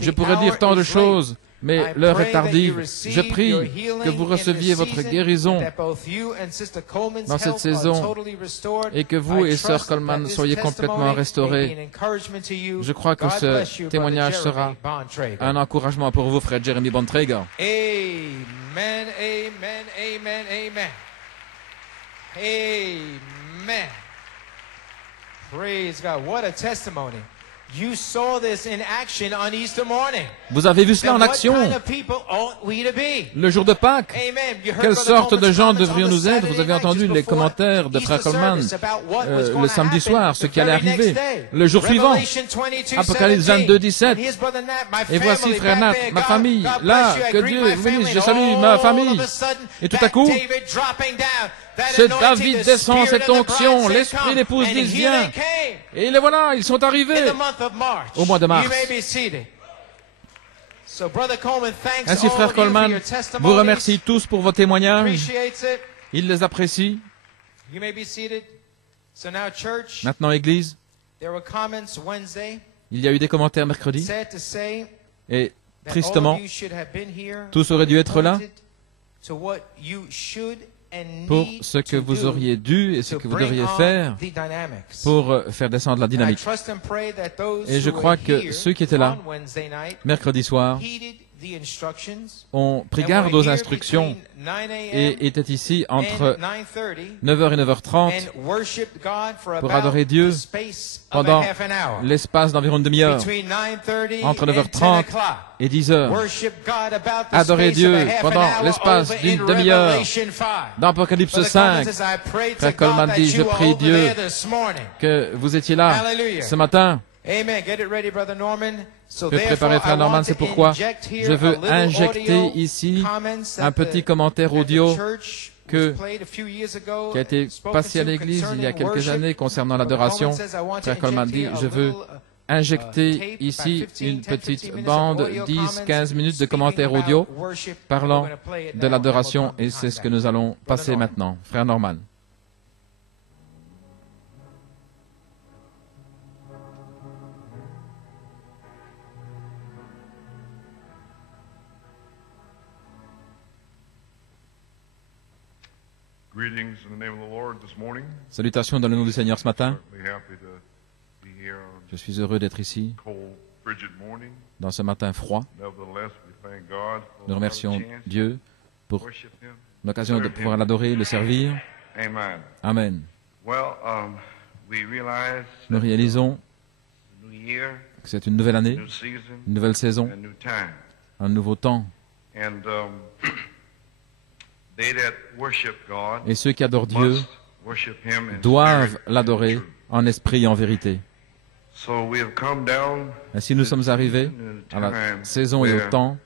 Je pourrais dire tant de choses, mais l'heure est tardive. Je prie que vous receviez votre guérison dans cette saison et que vous et Sœur Coleman soyez complètement restaurés. Je crois que ce témoignage sera un encouragement pour vous, Frère Jeremy Bontrager. Amen, amen, amen, amen. Amen. Praise God. What a testimony. You saw this in action on Easter morning. Vous avez vu cela en action. Le jour de Pâques. Quelle sorte de gens devrions-nous être? Vous avez entendu les commentaires de Frère Coleman le samedi soir, ce qui allait arriver. Le jour suivant, Apocalypse 22, 17. Et voici Frère Nat, ma famille, là, que Dieu bénisse, je salue ma famille. Et tout à coup, ce David descend cette onction, l'esprit d'épouse dit viens. Et les voilà, ils sont arrivés au mois de mars. Ainsi, Frère Coleman vous remercie tous pour vos témoignages. Il les apprécie. Maintenant, Église, il y a eu des commentaires mercredi. Et tristement, tous auraient dû être là pour ce que vous auriez dû et ce que vous devriez faire pour faire descendre la dynamique. Et je crois que ceux qui étaient là, mercredi soir, ont pris garde aux instructions et étaient ici entre 9h et 9h30 pour adorer Dieu pendant l'espace d'environ une demi-heure. Entre 9h30 et 10h. Adorer Dieu pendant l'espace d'une demi-heure. Dans Apocalypse 5, Frère Coleman dit, je prie Dieu que vous étiez là ce matin. Préparer Frère Norman, c'est pourquoi je veux injecter ici un petit commentaire audio qui a été passé à l'Église il y a quelques années concernant l'adoration. Frère Coleman dit, je veux injecter ici une petite bande, 10-15 minutes de commentaires audio parlant de l'adoration et c'est ce que nous allons passer maintenant. Frère Norman. Salutations dans le nom du Seigneur ce matin. Je suis heureux d'être ici, dans ce matin froid. Nous remercions Dieu pour l'occasion de pouvoir l'adorer, le servir. Amen. Nous réalisons que c'est une nouvelle année, une nouvelle saison, un nouveau temps. Et ceux qui adorent Dieu doivent l'adorer en esprit et en vérité. Ainsi nous sommes arrivés à la saison et au temps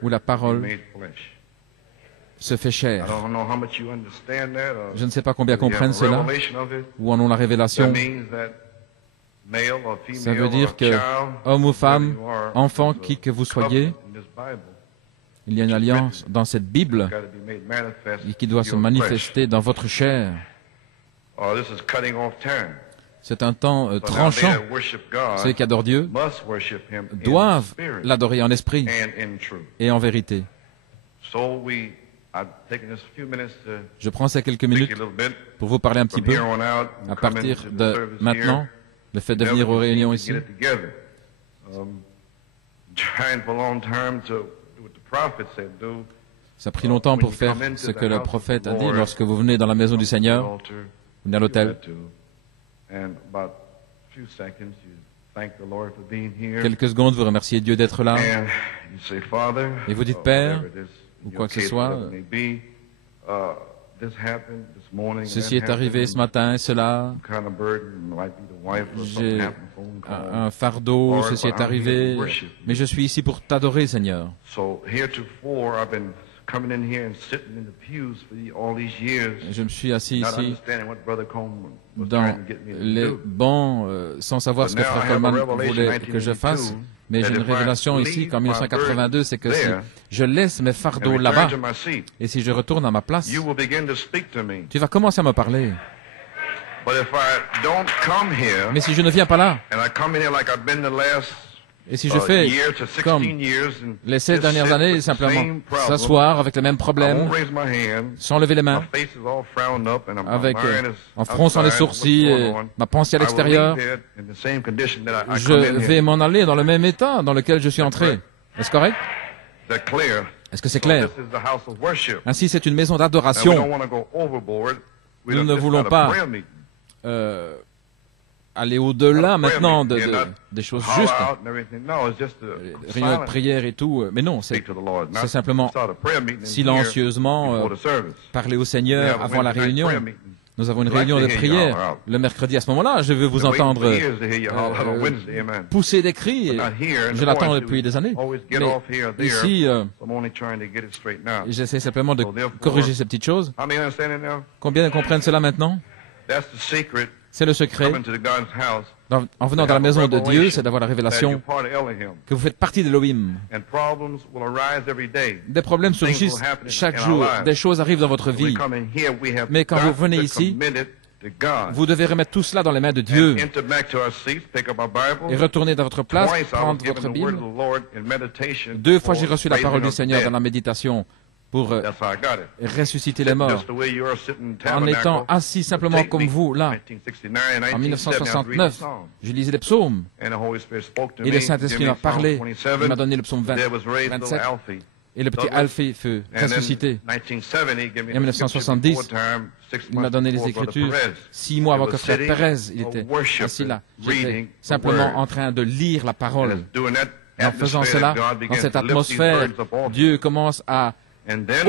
où la parole se fait chair. Je ne sais pas combien comprennent cela, ou en ont la révélation. Ça veut dire que, homme ou femme, enfant, qui que vous soyez, il y a une alliance dans cette Bible qui doit se manifester dans votre chair. C'est un temps tranchant. Ceux qui adorent Dieu doivent l'adorer en esprit et en vérité. Je prends ces quelques minutes pour vous parler un petit peu. À partir de maintenant, le fait de venir aux réunions ici, ça a pris longtemps pour faire ce que le prophète a dit. Lorsque vous venez dans la maison du Seigneur, vous venez à l'autel, quelques secondes, vous remerciez Dieu d'être là, et vous dites Père, ou quoi que ce soit, ceci est arrivé ce matin, cela, j'ai un fardeau, ceci est arrivé, mais je suis ici pour t'adorer, Seigneur. Je me suis assis ici dans les bancs sans savoir ce que Frère Coleman voulait que je fasse. Mais j'ai une révélation ici qu'en 1982, c'est que si je laisse mes fardeaux là-bas et si je retourne à ma place, tu vas commencer à me parler. Mais si je ne viens pas là, et si je fais comme les 16 dernières années, simplement s'asseoir avec les mêmes problèmes, sans lever les mains, en fronçant les sourcils, et ma pensée à l'extérieur, je vais m'en aller dans le même état dans lequel je suis entré. Est-ce correct? Est-ce que c'est clair? Ainsi, c'est une maison d'adoration. Nous ne voulons pas aller au-delà maintenant des choses justes, réunions de prière et tout, mais non, c'est simplement silencieusement parler au Seigneur avant la réunion. Nous avons une réunion de prière le mercredi. À ce moment-là, je veux vous entendre pousser des cris. Je l'attends depuis des années. Mais ici, j'essaie simplement de corriger ces petites choses. Combien comprennent cela maintenant? C'est le secret. En venant dans la maison de Dieu, c'est d'avoir la révélation que vous faites partie d'Elohim. Des problèmes surgissent chaque jour. Des choses arrivent dans votre vie. Mais quand vous venez ici, vous devez remettre tout cela dans les mains de Dieu et retourner dans votre place, prendre votre Bible. 2 fois, j'ai reçu la parole du Seigneur dans la méditation pour ressusciter les morts, en étant assis simplement comme vous, là. En 1969, je lisais les psaumes, et le Saint-Esprit m'a parlé, il m'a donné le psaume 27, et le petit Alphée fut ressuscité. Et en 1970, il m'a donné les Écritures. 6 mois avant que Frère Pérez, il était assis là. J'étais simplement en train de lire la parole. Et en faisant cela, dans cette atmosphère, Dieu commence à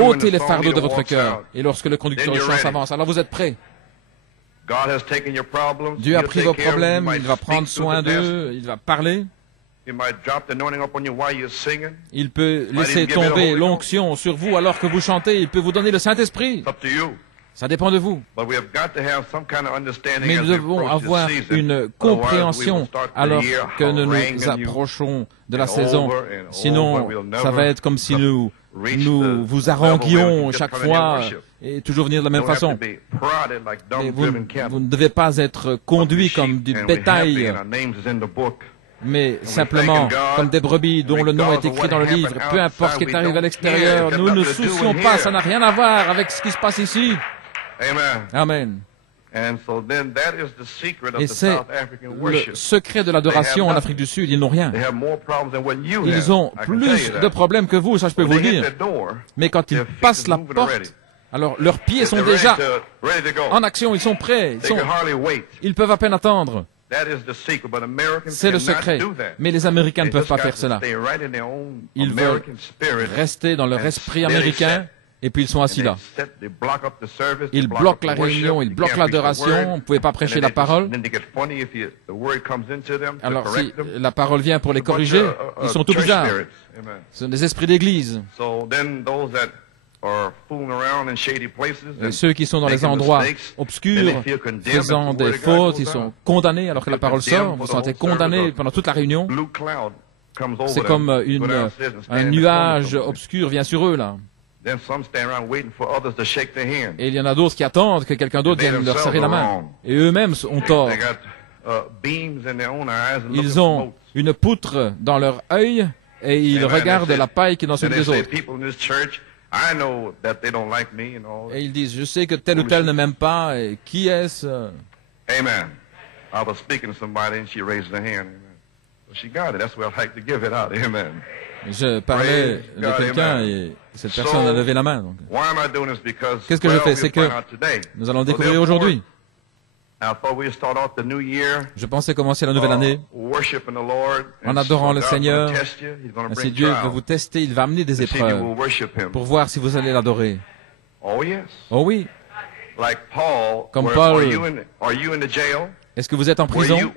ôtez les fardeaux de votre cœur. Et lorsque le conducteur de chant s'avance, alors vous êtes prêts. Dieu a pris vos problèmes, il va prendre soin d'eux, il va parler. Il peut laisser tomber l'onction sur vous alors que vous chantez, il peut vous donner le Saint-Esprit. Ça dépend de vous. Mais nous devons avoir une compréhension alors que nous nous approchons de la saison. Sinon, ça va être comme si nous vous haranguions chaque fois et toujours venir de la même façon. Et vous ne devez pas être conduits comme du bétail, mais simplement comme des brebis dont le nom est écrit dans le livre. Peu importe ce qui est arrivé à l'extérieur, nous ne soucions pas, ça n'a rien à voir avec ce qui se passe ici. Amen. Et c'est le secret de l'adoration en Afrique du Sud. Ils n'ont rien. Ils ont plus de problèmes que vous, ça je peux vous le dire. Mais quand ils passent la porte, alors leurs pieds sont déjà en action, ils sont prêts. Ils peuvent à peine attendre. C'est le secret. Mais les Américains ne peuvent pas faire cela. Ils veulent rester dans leur esprit américain. Et puis ils sont assis là. Ils bloquent la réunion, ils bloquent l'adoration, on ne pouvait pas prêcher la parole. Alors si la parole vient pour les corriger, ils sont tout bizarres. Ce sont des esprits d'église. Et ceux qui sont dans les endroits obscurs, faisant des fautes, ils sont condamnés alors que la parole sort. Vous sentez condamnés pendant toute la réunion. C'est comme un nuage obscur vient sur eux, là. Et il y en a d'autres qui attendent que quelqu'un d'autre vienne leur serrer la main. Et eux-mêmes ont tort. Ils ont une poutre dans leur œil et ils regardent la paille qui est dans celui des autres. Et ils disent, je sais que tel ou tel ne m'aime pas, et qui est-ce? Amen. I was speaking to somebody and she raised her hand. She got it. That's where I like to give it out. Amen. Je parlais de quelqu'un et cette personne a levé la main. Qu'est-ce que je fais? C'est que nous allons découvrir aujourd'hui. Je pensais commencer la nouvelle année en adorant le Seigneur. Si Dieu veut vous tester, il va amener des épreuves pour voir si vous allez l'adorer. Oh oui. Comme Paul. Est-ce que vous êtes en prison?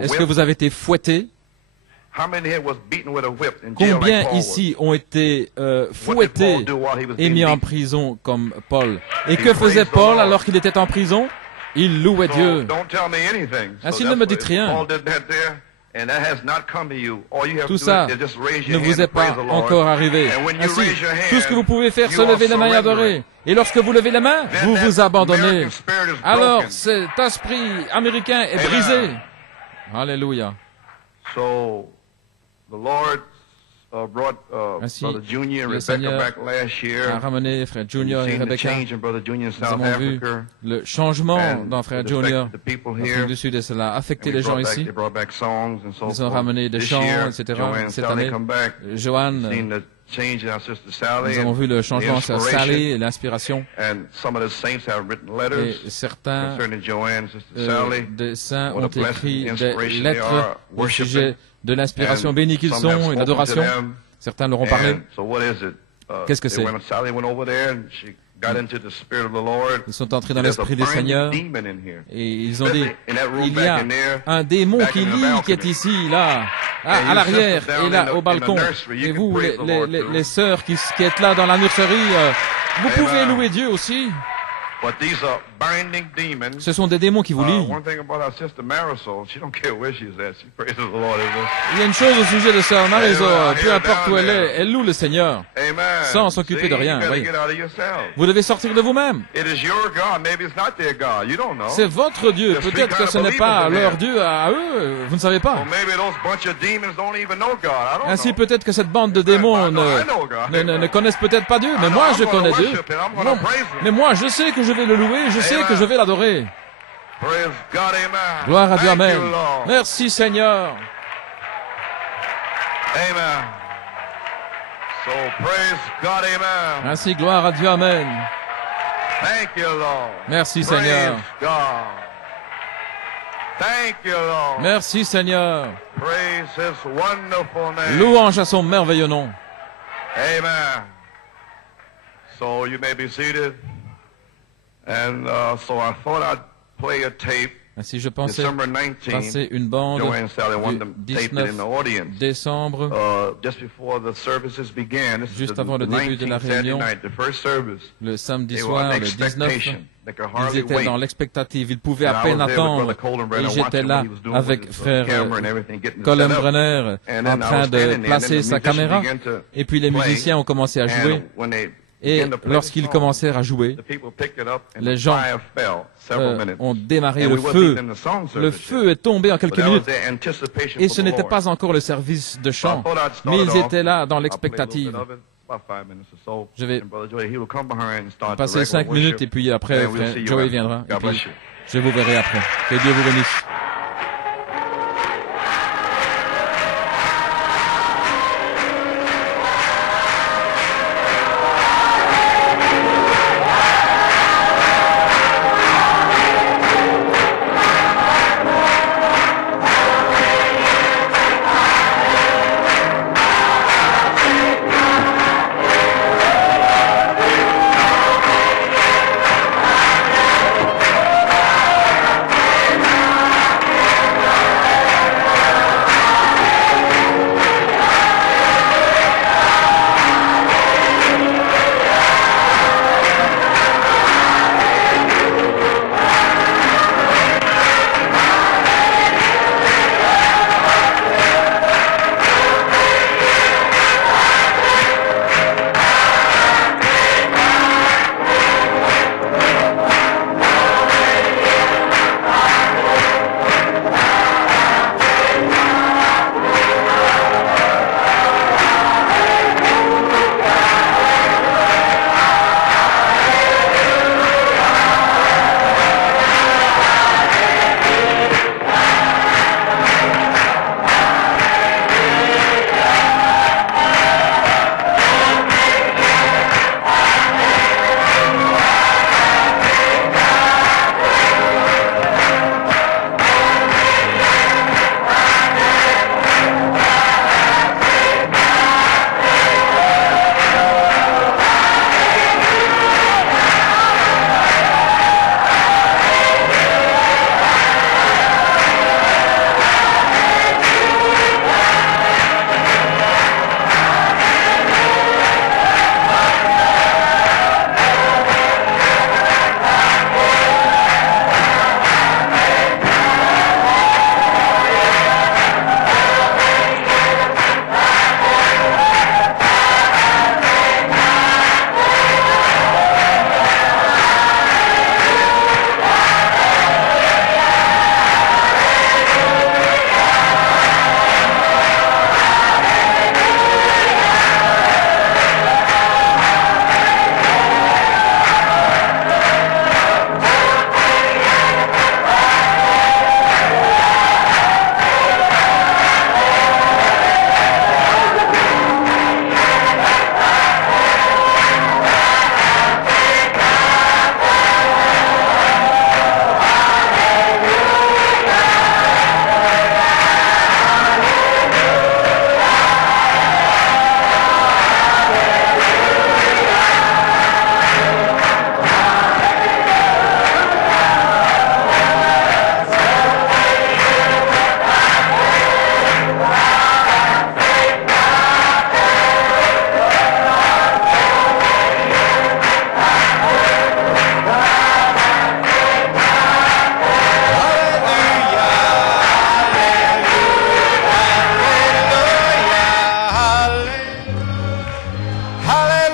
Est-ce que vous avez été fouetté? Combien ici ont été fouettés et mis en prison comme Paul? Et que faisait Paul alors qu'il était en prison? Il louait Dieu. Ainsi, ne me dites rien. Tout ça ne vous est pas encore arrivé. Ainsi, tout ce que vous pouvez faire, c'est lever les mains et adorer. Et lorsque vous levez les mains, vous vous abandonnez. Alors, cet esprit américain est brisé. Alléluia. Ainsi, le Seigneur a ramené Frère Junior et Rebecca. Nous avons vu le changement dans Frère Junior. L'Afrique du Sud, et cela a affecté les gens ici. Ils ont ramené des chants, etc. Cette année, Joanne, nous avons vu le changement sur Sally et l'inspiration. Et certains des saints ont écrit des lettres au sujet de l'inspiration, bénis qu'ils sont, et l'adoration. Certains leur ont parlé. Qu'est-ce que c'est? Ils sont entrés dans l'esprit des seigneurs et ils ont dit, il y a un démon qui est ici, là, à l'arrière et là au balcon. Et vous, les sœurs qui êtes là dans la nurserie, vous pouvez louer Dieu aussi. Ce sont des démons qui vous lient. Il y a une chose au sujet de sœur Marisol, peu importe où elle est, elle loue le Seigneur, sans s'occuper de rien. Oui. Vous devez sortir de vous-même. C'est votre Dieu. Peut-être que ce n'est pas leur Dieu à eux. Vous ne savez pas. Ainsi, peut-être que cette bande de démons ne connaissent peut-être pas Dieu, mais moi, je connais Dieu. Mais moi, je sais que je vais le louer, je sais que je vais l'adorer. Gloire à Dieu, Amen. Merci Seigneur. Ainsi, gloire à Dieu, Amen. Merci Seigneur. Merci Seigneur. Louange à son merveilleux nom. Amen. So you may be seated. And so I thought I'd play a tape. Ainsi, je pensais passer une bande du 19 décembre, juste avant le début de la réunion, le samedi soir, le 19. Ils étaient dans l'expectative, ils pouvaient à peine attendre. Et j'étais là avec frère Colin Brenner en train de placer sa caméra. Et puis les musiciens ont commencé à jouer. Et lorsqu'ils commencèrent à jouer, les gens ont démarré le feu. Le feu est tombé en quelques minutes. Et ce n'était pas encore le service de chant, mais ils étaient là dans l'expectative. Je vais passer 5 minutes et puis après, frère Joey viendra. Et puis je vous verrai après. Que Dieu vous bénisse.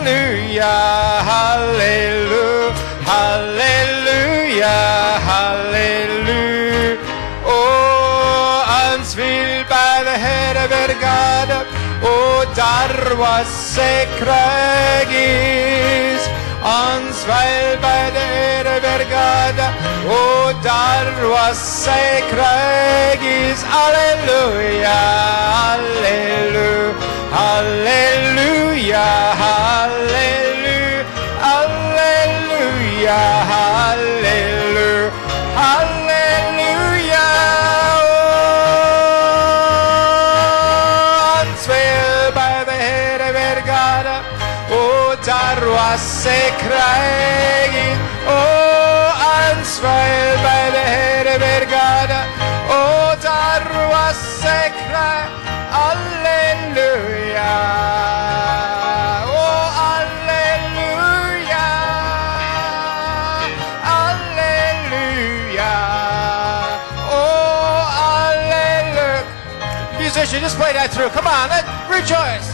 hallelujah, hallelujah, hallelujah. Oh, ans vil by the head of it, God. Oh, dar was sekregis. Ans vil by the head of it, God. Oh, dar was sekregis. Hallelujah, hallelujah, hallelujah, hallelujah, hallelujah, hallelujah, hallelujah. Oh, answer by the head of it, God. Oh, darwa sekrai. Oh, answer by the head of it, God. Oh, darwa sekrai. Hallelujah. Oh, hallelujah. Hallelujah. Oh, hallelujah. Musician, just play that through. Come on, let's rejoice.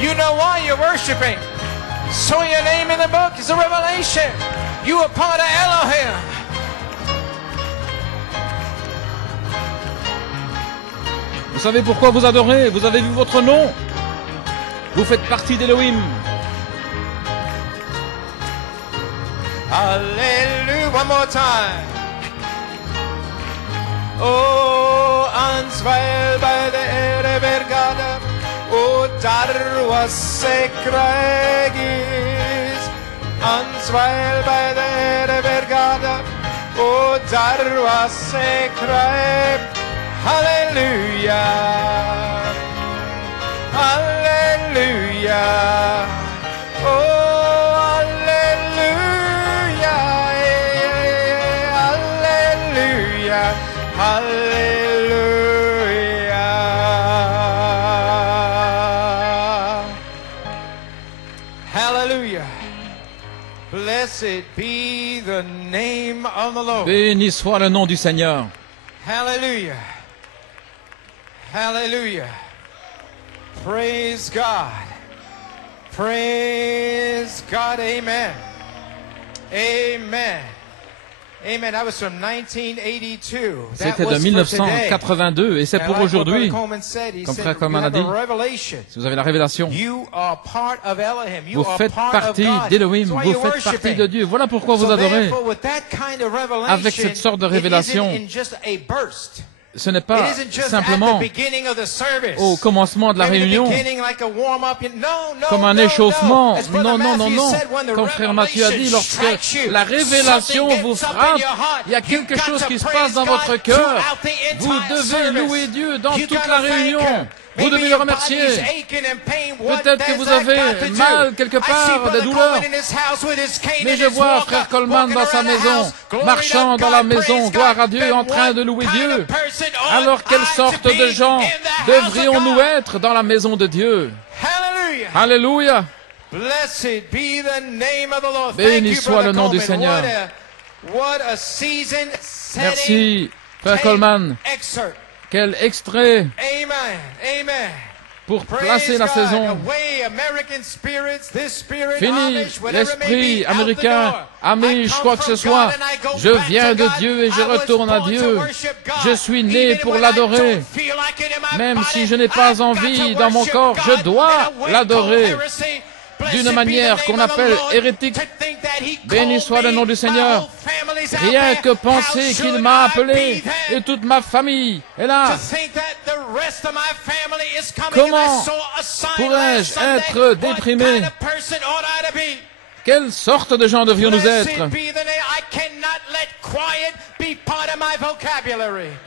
You know why you're worshiping. So your name in the book is a revelation. You are part of Elohim. Vous savez pourquoi vous adorez? Vous avez vu votre nom. Vous faites partie d'Elohim. Hallelujah. One more time. Oh, answeil by the Erebergada. Oh, darwa sekregis. Answeil by the Erebergada. Oh, darwa sekreg. Hallelujah. Hallelujah. Oh, hallelujah. Hallelujah. Hallelujah. Hallelujah. Blessed be the name of the Lord. Béni soit le nom du Seigneur. Hallelujah. Hallelujah. Praise God. Praise God. Amen. Amen. Amen. That was from 1982. C'était de 1982 et c'est pour aujourd'hui. Comme Frère Coleman a dit, si vous avez la révélation, vous faites partie d'Elohim, vous faites partie de Dieu. Voilà pourquoi vous adorez. Avec cette sorte de révélation, ce n'est pas simplement au commencement de la réunion, comme un échauffement. Non, non, non, non. Comme Frère Mathieu a dit, lorsque la révélation vous frappe, il y a quelque chose qui se passe dans votre cœur. Vous devez louer Dieu dans toute la réunion. Vous devez le remercier. Peut-être que vous avez mal quelque part, des douleurs. Mais je vois Frère Coleman dans sa maison, marchant dans la maison, gloire à Dieu, en train de louer Dieu. Alors quelle sorte de gens devrions-nous être dans la maison de Dieu? Alléluia. Béni soit le nom du Seigneur. Merci, Frère Coleman. Quel extrait pour placer la saison. Fini l'esprit américain, Amish, quoi que ce soit. Je viens de Dieu et je retourne à Dieu. Je suis né pour l'adorer. Même si je n'ai pas envie dans mon corps, je dois l'adorer. D'une manière qu'on appelle hérétique. Béni soit le nom du Seigneur. Rien que penser qu'il m'a appelé et toute ma famille est là. Comment pourrais-je être déprimé? Quelle sorte de gens devrions-nous être?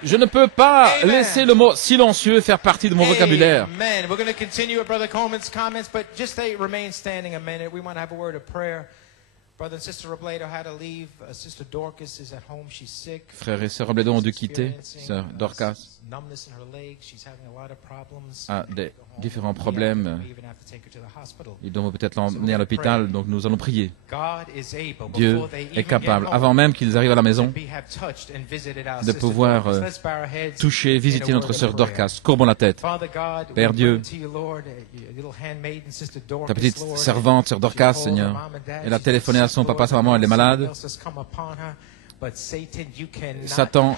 Je ne peux pas laisser le mot silencieux faire partie de mon vocabulaire. Frères et sœurs Robledo ont dû quitter. Sœur Dorcas a des différents problèmes. Ils doivent peut-être l'emmener à l'hôpital, donc nous allons prier. Dieu est capable, avant même qu'ils arrivent à la maison, de pouvoir toucher, visiter notre sœur Dorcas. Courbons la tête. Père Dieu, ta petite servante, sœur Dorcas, Seigneur, elle a téléphoné à son papa, sa maman, elle est malade. Satan,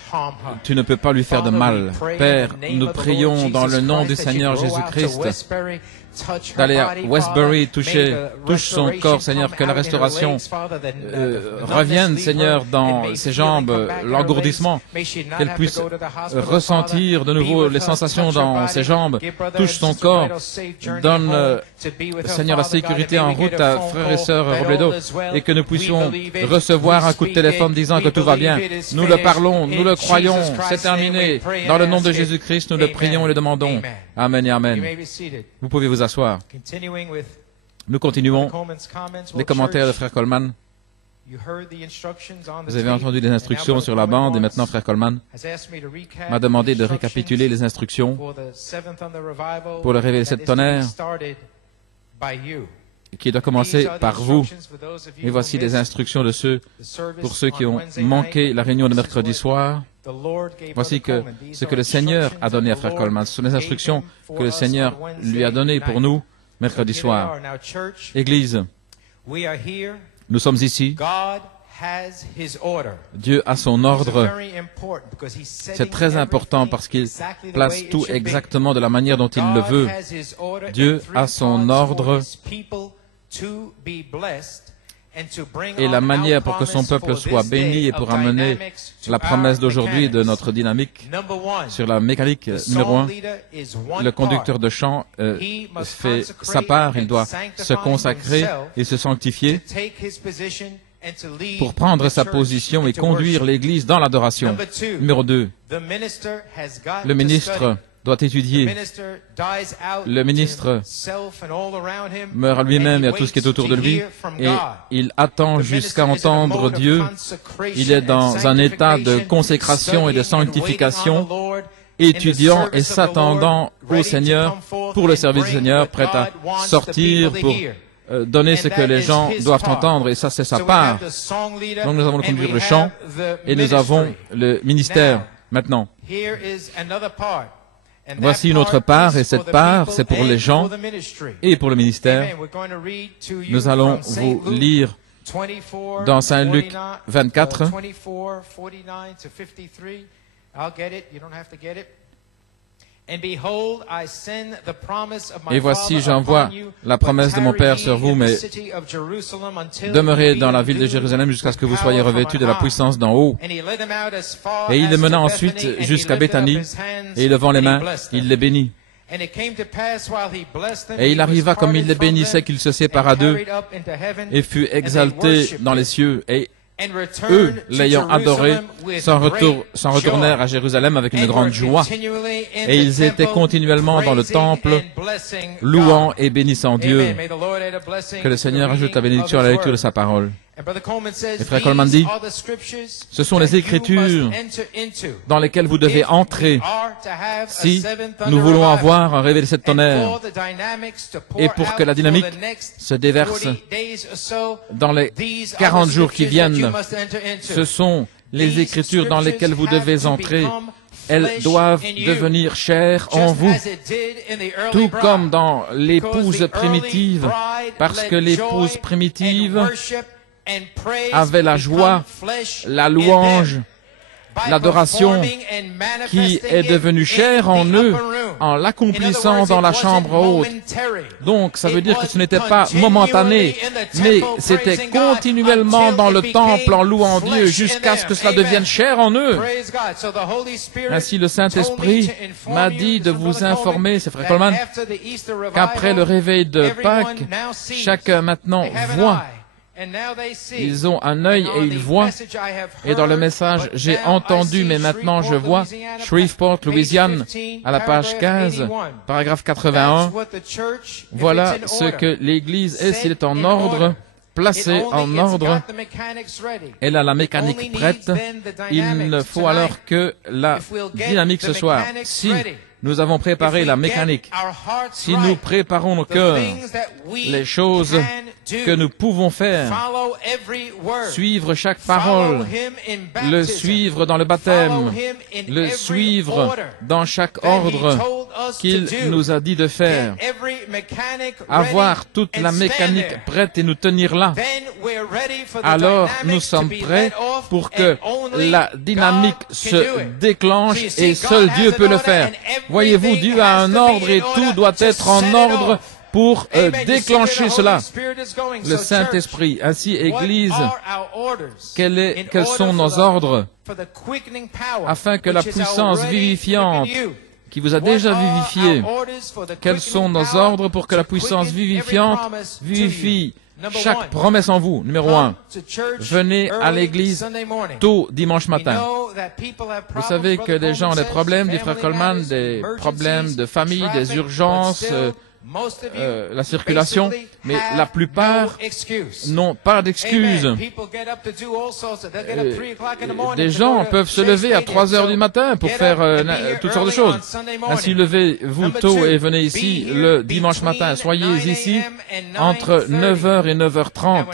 tu ne peux pas lui faire de mal. Père, nous prions dans le nom du Seigneur Jésus-Christ d'aller à Westbury, touche son corps, Seigneur, que la restauration revienne, Seigneur, dans ses jambes, l'engourdissement, qu'elle puisse ressentir de nouveau les sensations dans ses jambes, touche son corps, donne, Seigneur, la sécurité en route à frères et sœurs Robledo, et que nous puissions recevoir un coup de téléphone disant que tout va bien. Nous le parlons, nous le croyons, c'est terminé. Dans le nom de Jésus-Christ, nous le prions et le demandons. Amen et Amen. Vous pouvez vous asseoir. Nous continuons les commentaires de Frère Coleman. Vous avez entendu les instructions sur la bande et maintenant Frère Coleman m'a demandé de récapituler les instructions pour le réveil 7 tonnerres qui doit commencer par vous. Et voici les instructions pour ceux qui ont manqué la réunion de mercredi soir. Voici ce que le Seigneur a donné à Frère Coleman. Ce sont les instructions que le Seigneur lui a données pour nous mercredi soir. Église, nous sommes ici. Dieu a son ordre. C'est très important parce qu'il place tout exactement de la manière dont il le veut. Dieu a son ordre et la manière pour que son peuple soit béni et pour amener la promesse d'aujourd'hui de notre dynamique sur la mécanique numéro 1. Le conducteur de chant fait sa part, il doit se consacrer et se sanctifier pour prendre sa position et conduire l'Église dans l'adoration. Numéro 2, le ministre doit étudier. Le ministre meurt à lui-même et à tout ce qui est autour de lui et il attend jusqu'à entendre Dieu. Il est dans un état de consécration et de sanctification, étudiant et s'attendant au Seigneur pour le service du Seigneur, prêt à sortir pour donner ce que les gens doivent entendre, et ça c'est sa part. Donc nous avons le conduire le chant et nous avons le ministère. Maintenant, voici une autre part, et cette part, c'est pour les gens et pour le ministère. Nous allons vous lire dans Saint Luc 24. Et voici, j'envoie la promesse de mon Père sur vous, mais demeurez dans la ville de Jérusalem jusqu'à ce que vous soyez revêtus de la puissance d'en haut. Et il les mena ensuite jusqu'à Béthanie, et levant les mains, il les bénit. Et il arriva comme il les bénissait qu'il se sépara d'eux, et fut exalté dans les cieux. Et eux, l'ayant adoré, s'en retournèrent à Jérusalem avec une grande joie. Et ils étaient continuellement dans le temple, louant et bénissant Dieu. Que le Seigneur ajoute la bénédiction à la lecture de sa parole. Et Frère Coleman dit, ce sont les Écritures dans lesquelles vous devez entrer si nous voulons avoir un réveil de 7 tonnerres et pour que la dynamique se déverse dans les 40 jours qui viennent. Ce sont les Écritures dans lesquelles vous devez entrer. Elles doivent devenir chères en vous, tout comme dans l'épouse primitive, parce que l'épouse primitive avait la joie, la louange, l'adoration qui est devenue chère en eux en l'accomplissant dans la chambre haute. Donc, ça veut dire que ce n'était pas momentané, mais c'était continuellement dans le temple en louant Dieu jusqu'à ce que cela devienne cher en eux. Ainsi, le Saint-Esprit m'a dit de vous informer, c'est Frère Coleman, qu'après le réveil de Pâques, chacun maintenant voit. Ils ont un œil et ils voient. Et dans le message, j'ai entendu, mais maintenant je vois, Shreveport, Louisiane, à la page 15, paragraphe 81. Voilà ce que l'Église est s'il est en ordre placée en ordre. Elle a la mécanique prête. Il faut alors que la dynamique ce soit. Si nous avons préparé la mécanique, si nous préparons nos cœurs, les choses que nous pouvons faire, suivre chaque parole, le suivre dans le baptême, le suivre dans chaque ordre qu'il nous a dit de faire, avoir toute la mécanique prête et nous tenir là, alors nous sommes prêts pour que la dynamique se déclenche et seul Dieu peut le faire. Voyez-vous, Dieu a un ordre et tout doit être en ordre pour déclencher cela. Le Saint-Esprit, ainsi Église, quels sont nos ordres afin que la puissance vivifiante qui vous a déjà vivifié, quels sont nos ordres pour que la puissance vivifiante vivifie chaque promesse en vous? Numéro 1, venez à l'église tôt dimanche matin. Vous savez que les gens ont des problèmes, dit frère Coleman, des problèmes de famille, des urgences, la circulation, mais la plupart n'ont pas d'excuses. Des gens peuvent se lever à 3 heures du matin pour faire toutes sortes de choses. Ainsi, levez-vous tôt et venez ici le dimanche matin. Soyez ici entre 9h et 9h30.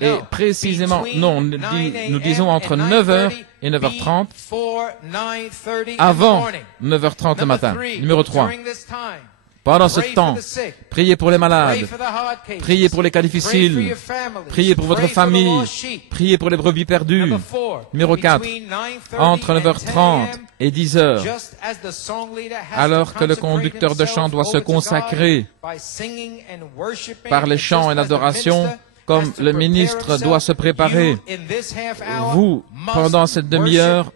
Et précisément, non, nous disons entre 9h et 9h30, avant 9h30 le matin. Numéro 3. Pendant ce temps, priez pour les malades, priez pour les cas difficiles, priez pour votre famille, priez pour les brebis perdues. Numéro 4. Entre 9h30 et 10h, alors que le conducteur de chant doit se consacrer par les chants et l'adoration, comme le ministre doit se préparer, vous, pendant cette demi-heure,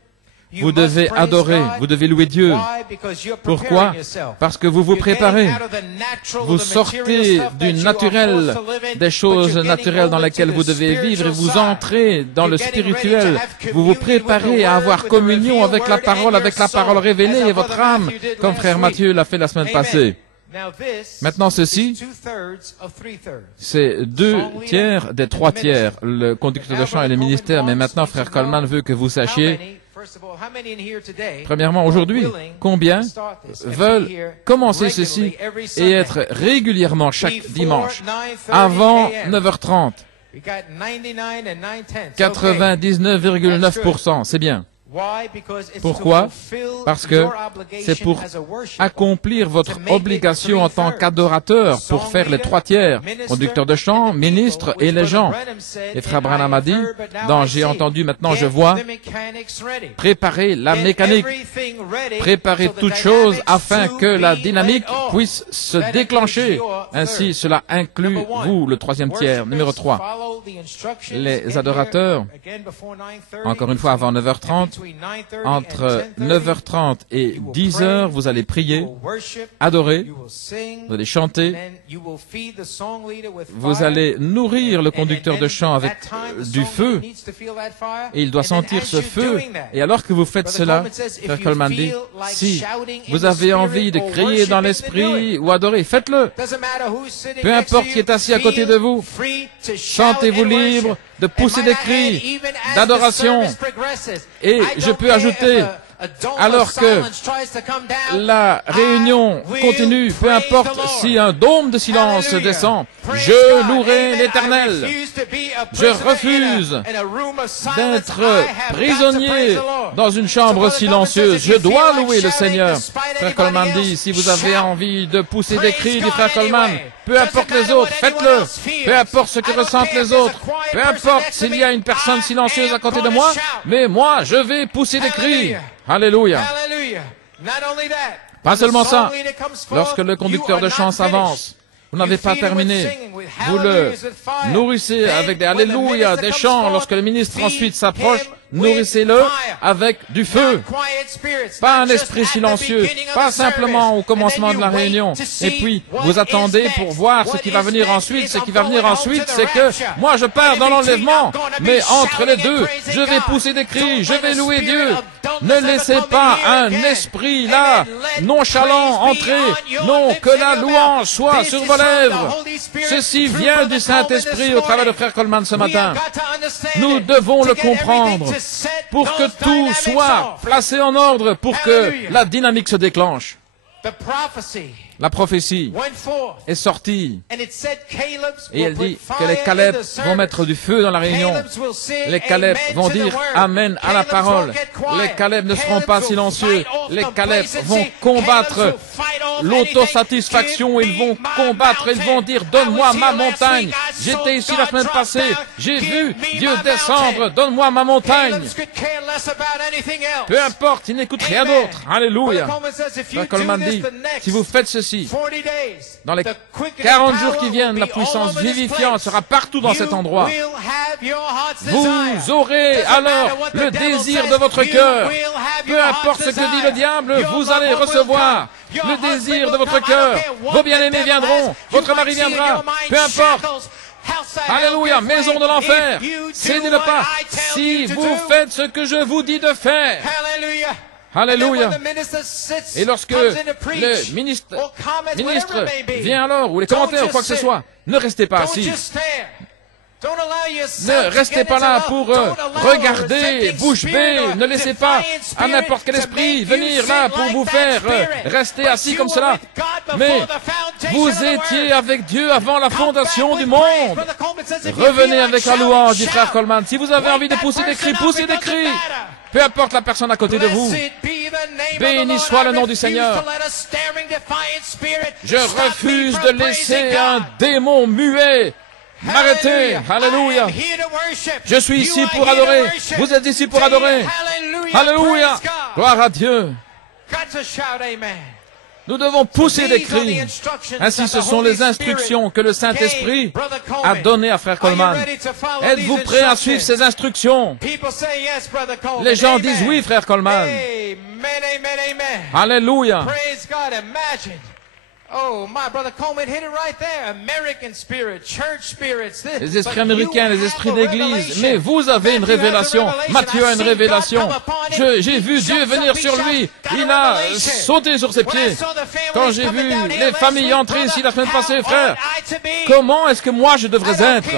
vous devez adorer, vous devez louer Dieu. Pourquoi? Parce que vous vous préparez. Vous sortez du naturel, des choses naturelles dans lesquelles vous devez vivre et vous entrez dans le spirituel. Vous vous préparez à avoir communion avec la parole révélée et votre âme, comme frère Matthieu l'a fait la semaine passée. Maintenant, ceci, c'est 2 tiers des 3 tiers, le conducteur de chant et le ministère. Mais maintenant, frère Coleman veut que vous sachiez, premièrement, aujourd'hui, combien veulent commencer ceci et être régulièrement chaque dimanche avant 9h30? 99,9%, c'est bien. Pourquoi? Parce que c'est pour accomplir votre obligation en tant qu'adorateur, pour faire les 3 tiers, conducteur de chant, ministre et les gens. Et frère Branham a dit, dans J'ai entendu, maintenant je vois, préparez la mécanique, préparez toutes choses afin que la dynamique puisse se déclencher. Ainsi, cela inclut vous, le 3e tiers. Numéro 3, les adorateurs, encore une fois avant 9h30, entre 9h30 et 10h, vous allez prier, adorer, vous allez chanter, vous allez nourrir le conducteur de chant avec du feu, et il doit sentir ce feu. Et alors que vous faites cela, frère Coleman dit, si vous avez envie de crier dans l'esprit ou adorer, faites-le. Peu importe qui est assis à côté de vous, sentez-vous libre de pousser des cris d'adoration. Et je peux ajouter, alors que la réunion continue, peu importe si un dôme de silence descend, je louerai l'Éternel. Je refuse d'être prisonnier dans une chambre silencieuse. Je dois louer le Seigneur. Frère Coleman dit, si vous avez envie de pousser des cris, dit frère Coleman, peu importe les autres, faites-le. Peu importe ce que ressentent les autres. Peu importe s'il y a une personne silencieuse à côté de moi, mais moi, je vais pousser des cris. Alléluia. Pas seulement ça. Lorsque le conducteur de chant s'avance, vous n'avez pas terminé. Vous le nourrissez avec des alléluia, des chants. Lorsque le ministre ensuite s'approche, nourrissez-le avec du feu. Pas un esprit silencieux, pas simplement au commencement de la réunion. Et puis, vous attendez pour voir ce qui va venir ensuite. Ce qui va venir ensuite, c'est que moi je pars dans l'enlèvement, mais entre les deux, je vais pousser des cris, je vais louer Dieu. Ne laissez pas un esprit là, nonchalant, entrer. Non, que la louange soit sur vos lèvres. Ceci vient du Saint-Esprit au travers de Frère Coleman ce matin. Nous devons le comprendre pour que tout soit placé en ordre, pour que la dynamique se déclenche. La prophétie est sortie et elle dit que les Caleb vont mettre du feu dans la réunion. Les Caleb vont dire Amen à la parole. Les Caleb ne seront pas silencieux. Les Caleb vont combattre l'autosatisfaction. Ils vont combattre, ils vont dire donne-moi ma montagne. J'étais ici la semaine passée. J'ai vu Dieu descendre. Donne-moi ma montagne. Peu importe, il n'écoute rien d'autre. Alléluia. Frère Coleman dit, si vous faites ceci, dans les 40 jours qui viennent, la puissance vivifiante sera partout dans cet endroit. Vous aurez alors le désir de votre cœur. Peu importe ce que dit le diable, vous allez recevoir le désir de votre cœur. Vos bien-aimés viendront, votre mari viendra, peu importe. Alléluia, maison de l'enfer, cédez le pas. Si vous faites ce que je vous dis de faire. Alléluia. Et lorsque le ministre vient alors, ou les commentaires, ou quoi que ce soit, ne restez pas assis. Ne restez pas là pour regarder, bouche bée. Ne laissez pas à n'importe quel esprit venir là pour vous faire rester assis comme cela. Mais vous étiez avec Dieu avant la fondation du monde. Revenez avec la louange, dit Frère Coleman. Si vous avez envie de pousser des cris, poussez des cris. Peu importe la personne à côté de vous. Béni soit le nom du Seigneur. Je refuse de laisser un démon muet m'arrêter. Alléluia. Je suis ici pour adorer. Vous êtes ici pour adorer. Alléluia. Gloire à Dieu. Nous devons pousser des cris. Ainsi, ce sont les instructions que le Saint-Esprit a données à Frère Coleman. Êtes-vous prêts à suivre ces instructions? Les gens disent oui, Frère Coleman. Alléluia. Les esprits américains, les esprits d'église. Mais vous avez une révélation. Matthieu a une révélation. J'ai vu Dieu venir sur lui. Il a sauté sur ses pieds. Quand j'ai vu les familles entrer ici la semaine passée, frère, comment est-ce que moi je devrais être?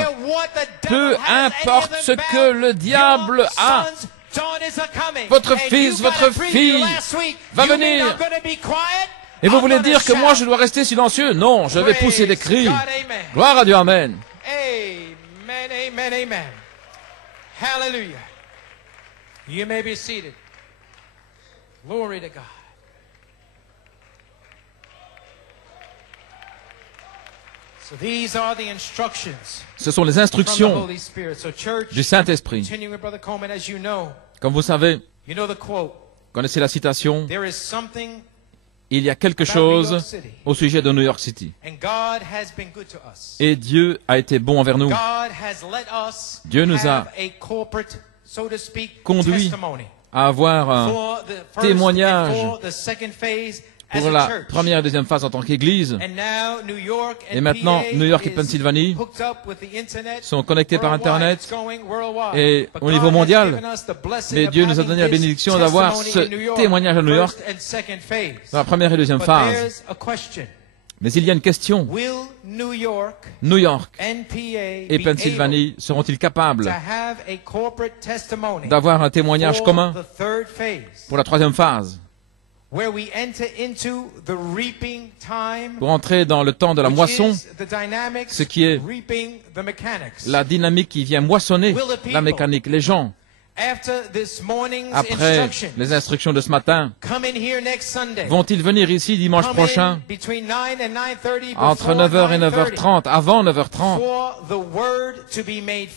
Peu importe ce que le diable a. Votre fils, votre fille va venir. Et vous voulez dire que moi je dois rester silencieux? Non, je vais pousser des cris. Gloire à Dieu, Amen. Amen, amen, amen. Hallelujah. You may be seated. Glory to God. So these are the instructions. Ce sont les instructions du Saint-Esprit. Comme vous savez, connaissez la citation, il y a quelque chose au sujet de New York City. Et Dieu a été bon envers nous. Dieu nous a conduits à avoir un témoignage pour la première et deuxième phase en tant qu'Église. Et maintenant, New York et Pennsylvanie sont connectés par Internet et au niveau mondial. Mais Dieu nous a donné la bénédiction d'avoir ce témoignage à New York dans la première et deuxième phase. Mais il y a une question. New York et Pennsylvanie seront-ils capables d'avoir un témoignage commun pour la troisième phase? Pour entrer dans le temps de la moisson, ce qui est la dynamique qui vient moissonner la mécanique, les gens. Après les instructions de ce matin, vont-ils venir ici dimanche prochain entre 9h et 9h30, avant 9h30,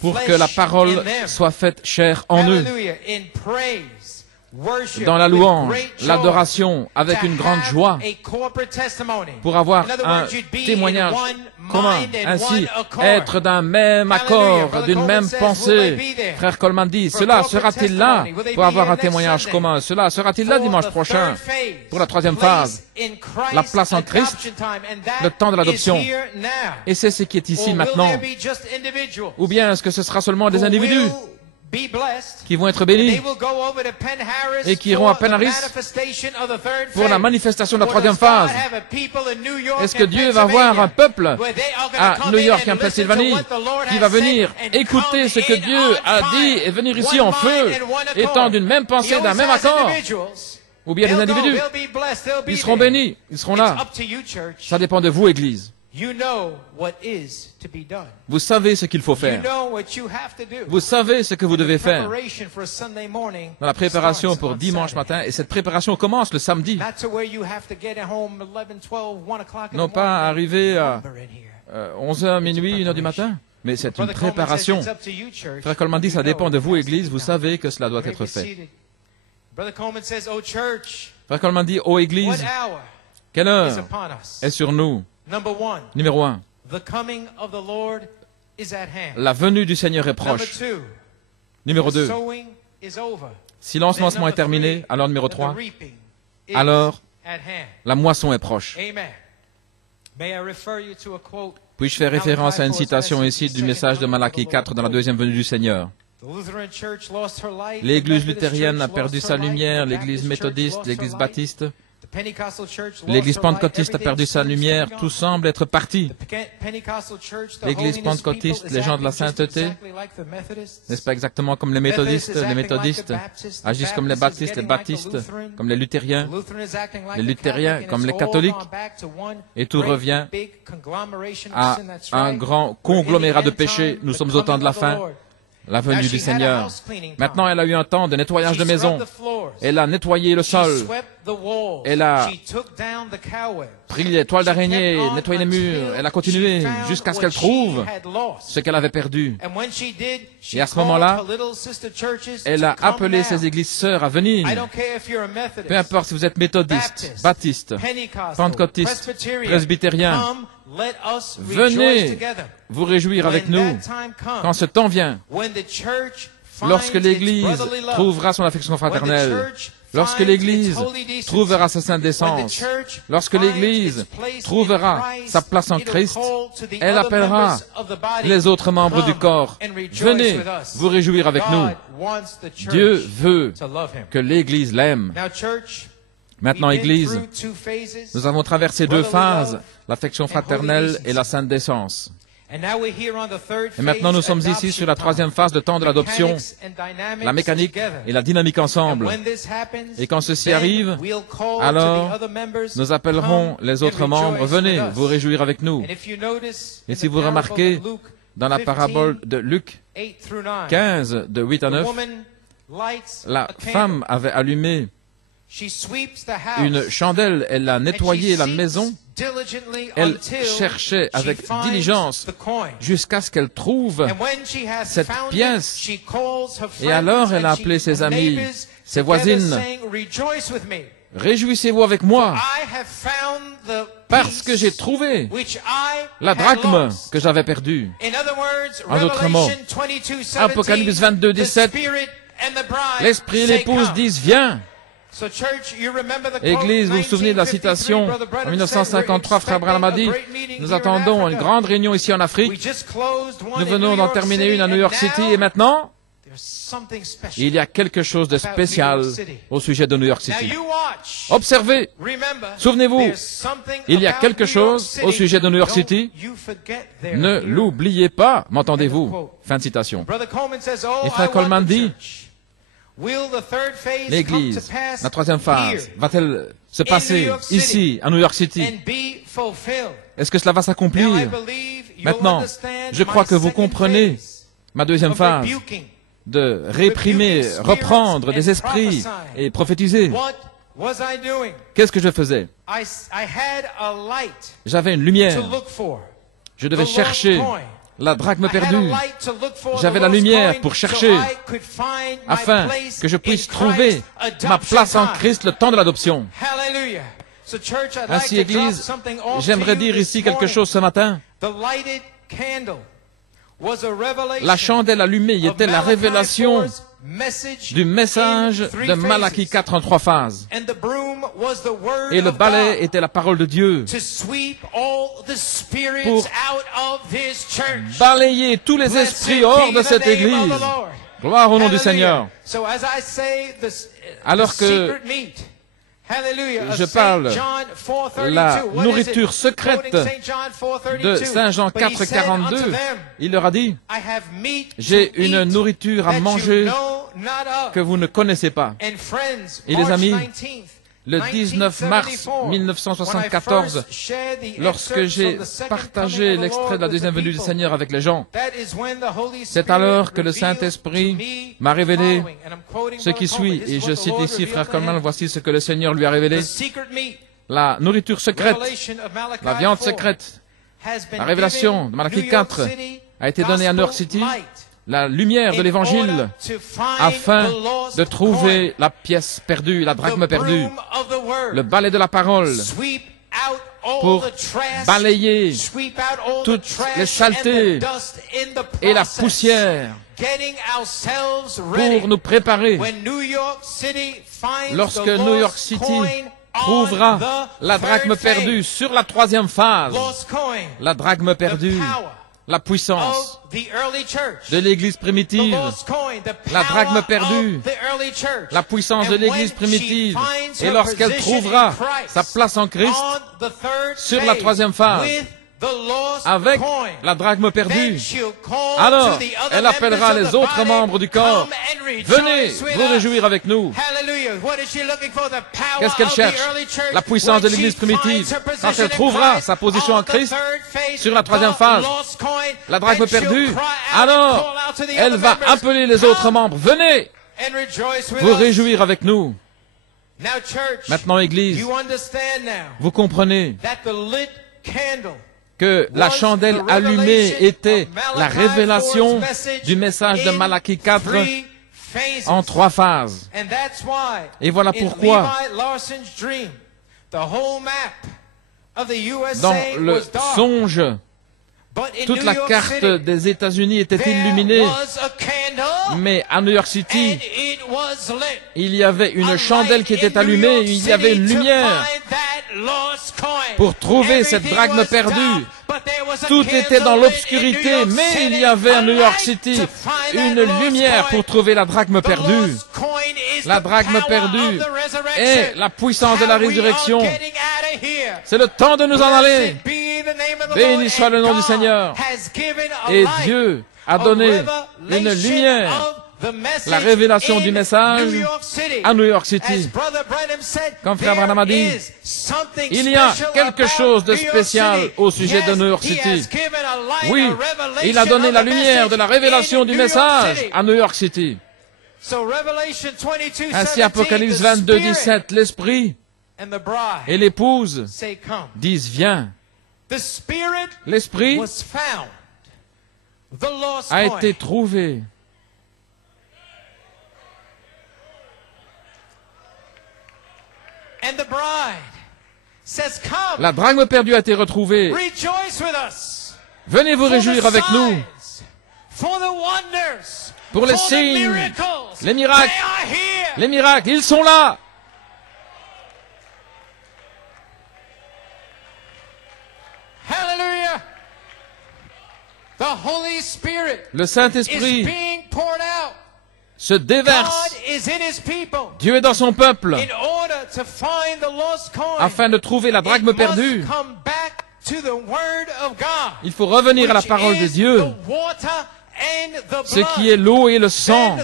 pour que la parole soit faite chair en eux, dans la louange, l'adoration, avec une grande joie, pour avoir un témoignage commun, ainsi être d'un même accord, d'une même pensée. Frère Coleman dit, cela sera-t-il là pour avoir un témoignage commun? Cela sera-t-il là dimanche prochain pour la troisième phase? La place en Christ, le temps de l'adoption. Et c'est ce qui est ici maintenant. Ou bien est-ce que ce sera seulement des individus qui vont être bénis et qui iront à Penn Harris pour la manifestation de la troisième phase? Est-ce que Dieu va avoir un peuple à New York et en Pennsylvanie qui va venir écouter ce que Dieu a dit et venir ici en feu, étant d'une même pensée, d'un même accord? Ou bien des individus? Ils seront bénis, ils seront là. Ça dépend de vous, Église. Vous savez ce qu'il faut faire. Vous savez ce que vous devez faire dans la préparation pour dimanche matin. Et cette préparation commence le samedi. Non pas arriver à 11h, minuit, 1h du matin. Mais c'est une préparation. Frère Coleman dit, ça dépend de vous, Église. Vous savez que cela doit être fait. Frère Coleman dit, ô Église, quelle heure est sur nous? Numéro 1. La venue du Seigneur est proche. Numéro 2. Si l'ensemencement est terminé, alors numéro 3. Alors, la moisson est proche. Puis-je faire référence à une citation ici du message de Malachie 4 dans la deuxième venue du Seigneur? L'église luthérienne a perdu sa lumière, l'église méthodiste, l'église baptiste, l'église pentecôtiste a perdu sa lumière, tout semble être parti. L'église pentecôtiste, les gens de la sainteté, n'est-ce pas exactement comme les méthodistes agissent comme les baptistes comme les luthériens comme les catholiques, et tout revient à un grand conglomérat de péchés. Nous sommes au temps de la fin. La venue du Seigneur. Maintenant, elle a eu un temps de nettoyage de maison. Elle a nettoyé le sol. Elle a pris les toiles d'araignée, nettoyé les murs. Elle a continué jusqu'à ce qu'elle trouve ce qu'elle avait perdu. Et à ce moment-là, elle a appelé ses églises sœurs à venir. Peu importe si vous êtes méthodiste, baptiste, pentecôtiste, presbytérien, venez vous réjouir avec nous quand ce temps vient, lorsque l'Église trouvera son affection fraternelle, lorsque l'Église trouvera sa sainte décence, lorsque l'Église trouvera sa place en Christ, elle appellera les autres membres du corps. Venez vous réjouir avec nous. Dieu veut que l'Église l'aime. Maintenant, Église, nous avons traversé 2 phases, l'affection fraternelle et la sainte décence. Et maintenant, nous sommes ici sur la 3e phase de temps de l'adoption, la mécanique et la dynamique ensemble. Et quand ceci arrive, alors nous appellerons les autres membres, venez vous réjouir avec nous. Et si vous remarquez, dans la parabole de Luc 15, de 8 à 9, la femme avait allumé une chandelle, elle a nettoyé la maison, elle cherchait avec diligence jusqu'à ce qu'elle trouve cette pièce. Et alors elle a appelé ses amis, ses voisines, réjouissez-vous avec moi, parce que j'ai trouvé la drachme que j'avais perdue. En d'autres mots, Apocalypse 22, 17, l'Esprit et l'épouse disent, viens. Église, vous vous souvenez de la citation en 1953, Frère Branham a dit, nous attendons une grande réunion ici en Afrique. Nous venons d'en terminer une à New York City et maintenant, il y a quelque chose de spécial au sujet de New York City. Observez, souvenez-vous, il y a quelque chose au sujet de New York City. Ne l'oubliez pas, m'entendez-vous? Fin de citation. Et Frère Coleman dit, l'Église, la 3e phase, va-t-elle se passer ici, à New York City? Est-ce que cela va s'accomplir? Maintenant, je crois que vous comprenez ma 2e phase, de réprimer, reprendre des esprits et prophétiser. Qu'est-ce que je faisais? J'avais une lumière. Je devais chercher la drachme perdue. J'avais la lumière pour chercher, afin que je puisse trouver ma place en Christ le temps de l'adoption. Ainsi, Église, j'aimerais dire ici quelque chose ce matin. La chandelle allumée était la révélation du message de Malachie 4 en 3 phases. Et le balai était la parole de Dieu pour balayer tous les esprits hors de cette Église. Gloire au nom du Seigneur. Alors que je parle la nourriture secrète de Saint Jean 4, 42, il leur a dit, j'ai une nourriture à manger que vous ne connaissez pas. Et les amis, le 19 mars 1974, lorsque j'ai partagé l'extrait de la deuxième venue du Seigneur avec les gens, c'est alors que le Saint-Esprit m'a révélé ce qui suit. Et je cite ici, frère Coleman, voici ce que le Seigneur lui a révélé. La nourriture secrète, la viande secrète, la révélation de Malachie 4 a été donnée à New York City, la lumière de l'Évangile, afin de trouver la pièce perdue, la drachme perdue, le balai de la parole, pour balayer toutes les saletés et la poussière, pour nous préparer lorsque New York City trouvera la drachme perdue sur la 3e phase, la drachme perdue, la puissance de l'Église primitive, la drachme perdue, la puissance de l'Église primitive, et lorsqu'elle trouvera sa place en Christ sur la 3e phase, avec la drachme perdue, alors elle appellera les autres membres du corps. Venez vous réjouir avec nous. Qu'est-ce qu'elle cherche? La puissance de l'Église primitive. Quand elle trouvera sa position en Christ sur la 3e phase, la drachme perdue, alors elle va appeler les autres membres. Venez vous réjouir avec nous. Maintenant, Église, vous comprenez que la chandelle allumée était la révélation du message de Malachie 4 en 3 phases. Et voilà pourquoi, dans le songe, toute la carte des États-Unis était illuminée, mais à New York City, il y avait une chandelle qui était allumée, il y avait une lumière pour trouver cette drachme perdue. Tout était dans l'obscurité, mais il y avait à New York City une lumière pour trouver la drachme perdue. La drachme perdue est la puissance de la résurrection. C'est le temps de nous en aller. Béni soit le nom du Seigneur. Et Dieu a donné une lumière, la révélation du message à New York City. Comme frère Branham a dit, il y a quelque chose de spécial au sujet de New York City. Oui, il a donné la lumière de la révélation du message à New York City. Ainsi, Apocalypse 22, 17, l'Esprit et l'épouse disent, viens. L'Esprit a été trouvé. La drachme perdue a été retrouvée. Venez vous réjouir avec nous pour les signes, les miracles, ils sont là. Le Saint-Esprit se déverse. Dieu est dans son peuple afin de trouver la drachme perdue. Il faut revenir à la parole de Dieu, ce qui est l'eau et le sang.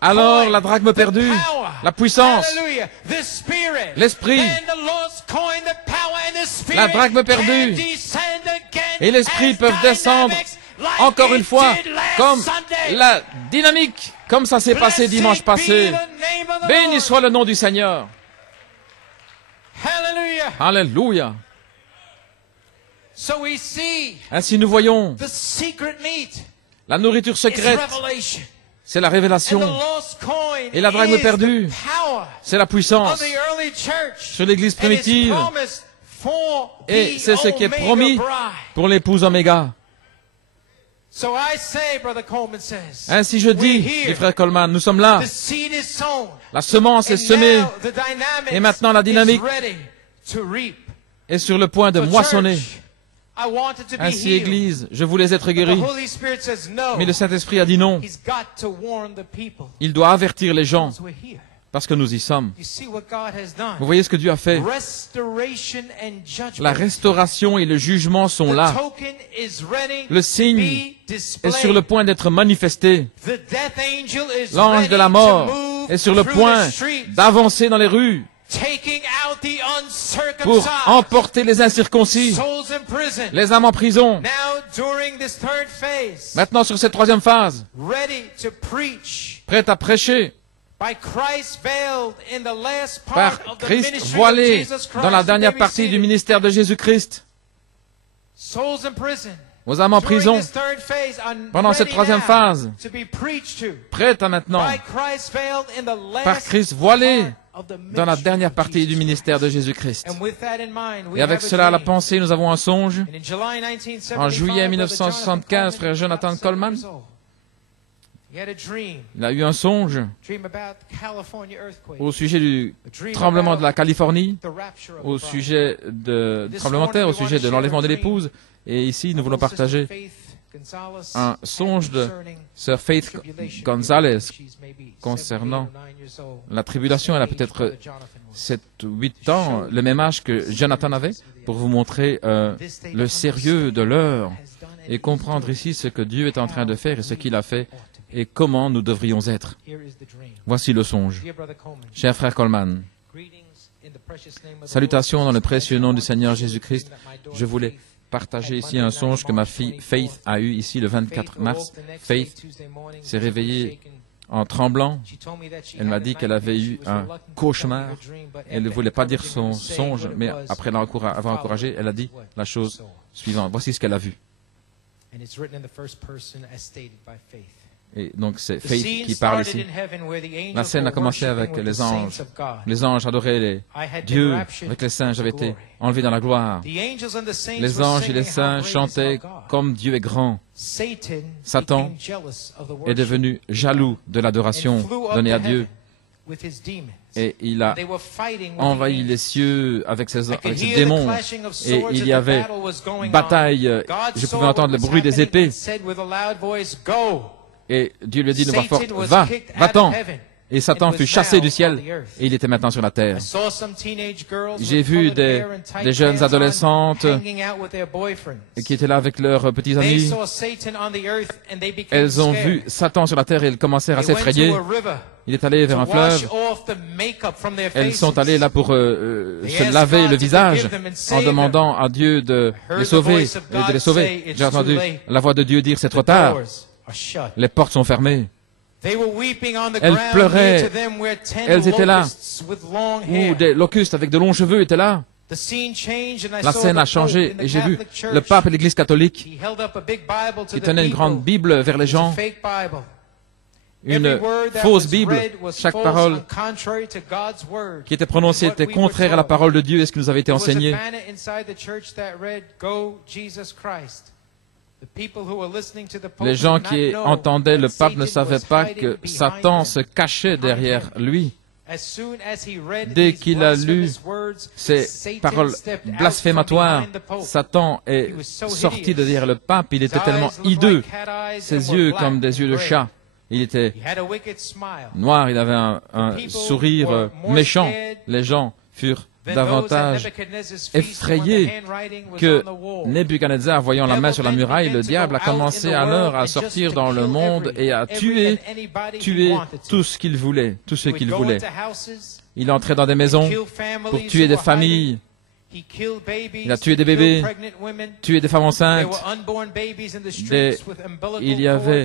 Alors la drachme perdue, la puissance, l'Esprit, la drachme perdue et l'Esprit peuvent descendre encore une fois comme la dynamique, comme ça s'est passé dimanche passé. Béni soit le nom du Seigneur. Alléluia. Ainsi nous voyons la nourriture secrète, c'est la révélation. Et la drachme perdue, c'est la puissance sur l'Église primitive. Et c'est ce qui est promis pour l'épouse Oméga. Ainsi je dis, dit frère Coleman, nous sommes là. La semence est semée. Et maintenant la dynamique est sur le point de moissonner. Ainsi, Église, je voulais être guéri. Mais le Saint-Esprit a dit non. Il doit avertir les gens. Parce que nous y sommes. Vous voyez ce que Dieu a fait. La restauration et le jugement sont là. Le signe est sur le point d'être manifesté. L'ange de la mort est sur le point d'avancer dans les rues pour emporter les incirconcis, les âmes en prison. Maintenant, sur cette troisième phase, prête à prêcher, par Christ voilé dans la dernière partie du ministère de Jésus-Christ. Aux âmes en prison, pendant cette troisième phase, prête à maintenant, par Christ voilé dans la dernière partie du ministère de Jésus-Christ. Et avec cela à la pensée, nous avons un songe. En juillet 1975, frère Jonathan Coleman, il a eu un songe au sujet du tremblement de la Californie, au sujet du tremblement de terre, au sujet de l'enlèvement de l'épouse. Et ici, nous voulons partager un songe de Sir Faith Gonzalez concernant la tribulation. Elle a peut-être 7 ou 8 ans, le même âge que Jonathan avait, pour vous montrer le sérieux de l'heure et comprendre ici ce que Dieu est en train de faire et ce qu'il a fait et comment nous devrions être. Voici le songe. Cher frère Coleman, salutations dans le précieux nom du Seigneur Jésus-Christ. Je voulais partager ici un songe que ma fille Faith a eu ici le 24 mars. Faith s'est réveillée en tremblant. Elle m'a dit qu'elle avait eu un cauchemar. Elle ne voulait pas dire son songe, mais après l'avoir encouragée, elle a dit la chose suivante. Voici ce qu'elle a vu. Et donc c'est Faith qui parle ici. La scène a commencé avec les anges. Les anges adoraient Dieu avec les saints. J'avais été enlevé dans la gloire. Les anges et les saints chantaient comme Dieu est grand. Satan est devenu jaloux de l'adoration donnée à Dieu. Et il a envahi les cieux avec ses démons. Et il y avait bataille. Je pouvais entendre le bruit des épées. Et Dieu lui a dit de voix forte, va-t'en. Et Satan fut chassé du ciel et il était maintenant sur la terre. J'ai vu des jeunes adolescentes qui étaient là avec leurs petits amis. Elles ont vu Satan sur la terre et elles commencèrent à s'effrayer. Il est allé vers un fleuve. Elles sont allées là pour se laver le visage en demandant à Dieu de les sauver. J'ai entendu la voix de Dieu dire, c'est trop tard. Les portes sont fermées. Elles pleuraient. Elles étaient là. Où des locustes avec de longs cheveux étaient là. La scène a changé et j'ai vu le pape et l'Église catholique qui tenaient une grande Bible vers les gens. Une fausse Bible. Chaque parole qui était prononcée était contraire à la parole de Dieu et ce qui nous avait été enseigné. Les gens qui entendaient le pape ne savaient pas que Satan se cachait derrière lui. Dès qu'il a lu ces paroles blasphématoires, Satan est sorti de derrière le pape. Il était tellement hideux, ses yeux comme des yeux de chat. Il était noir, il avait un sourire méchant. Les gens furent davantage effrayé que Nebuchadnezzar, voyant la main sur la muraille, le diable a commencé alors à sortir dans le monde et à tuer tout ce qu'il voulait, tout ce qu'il voulait. Il entrait dans des maisons pour tuer des familles. Il a tué des bébés, tué des femmes enceintes. Il y avait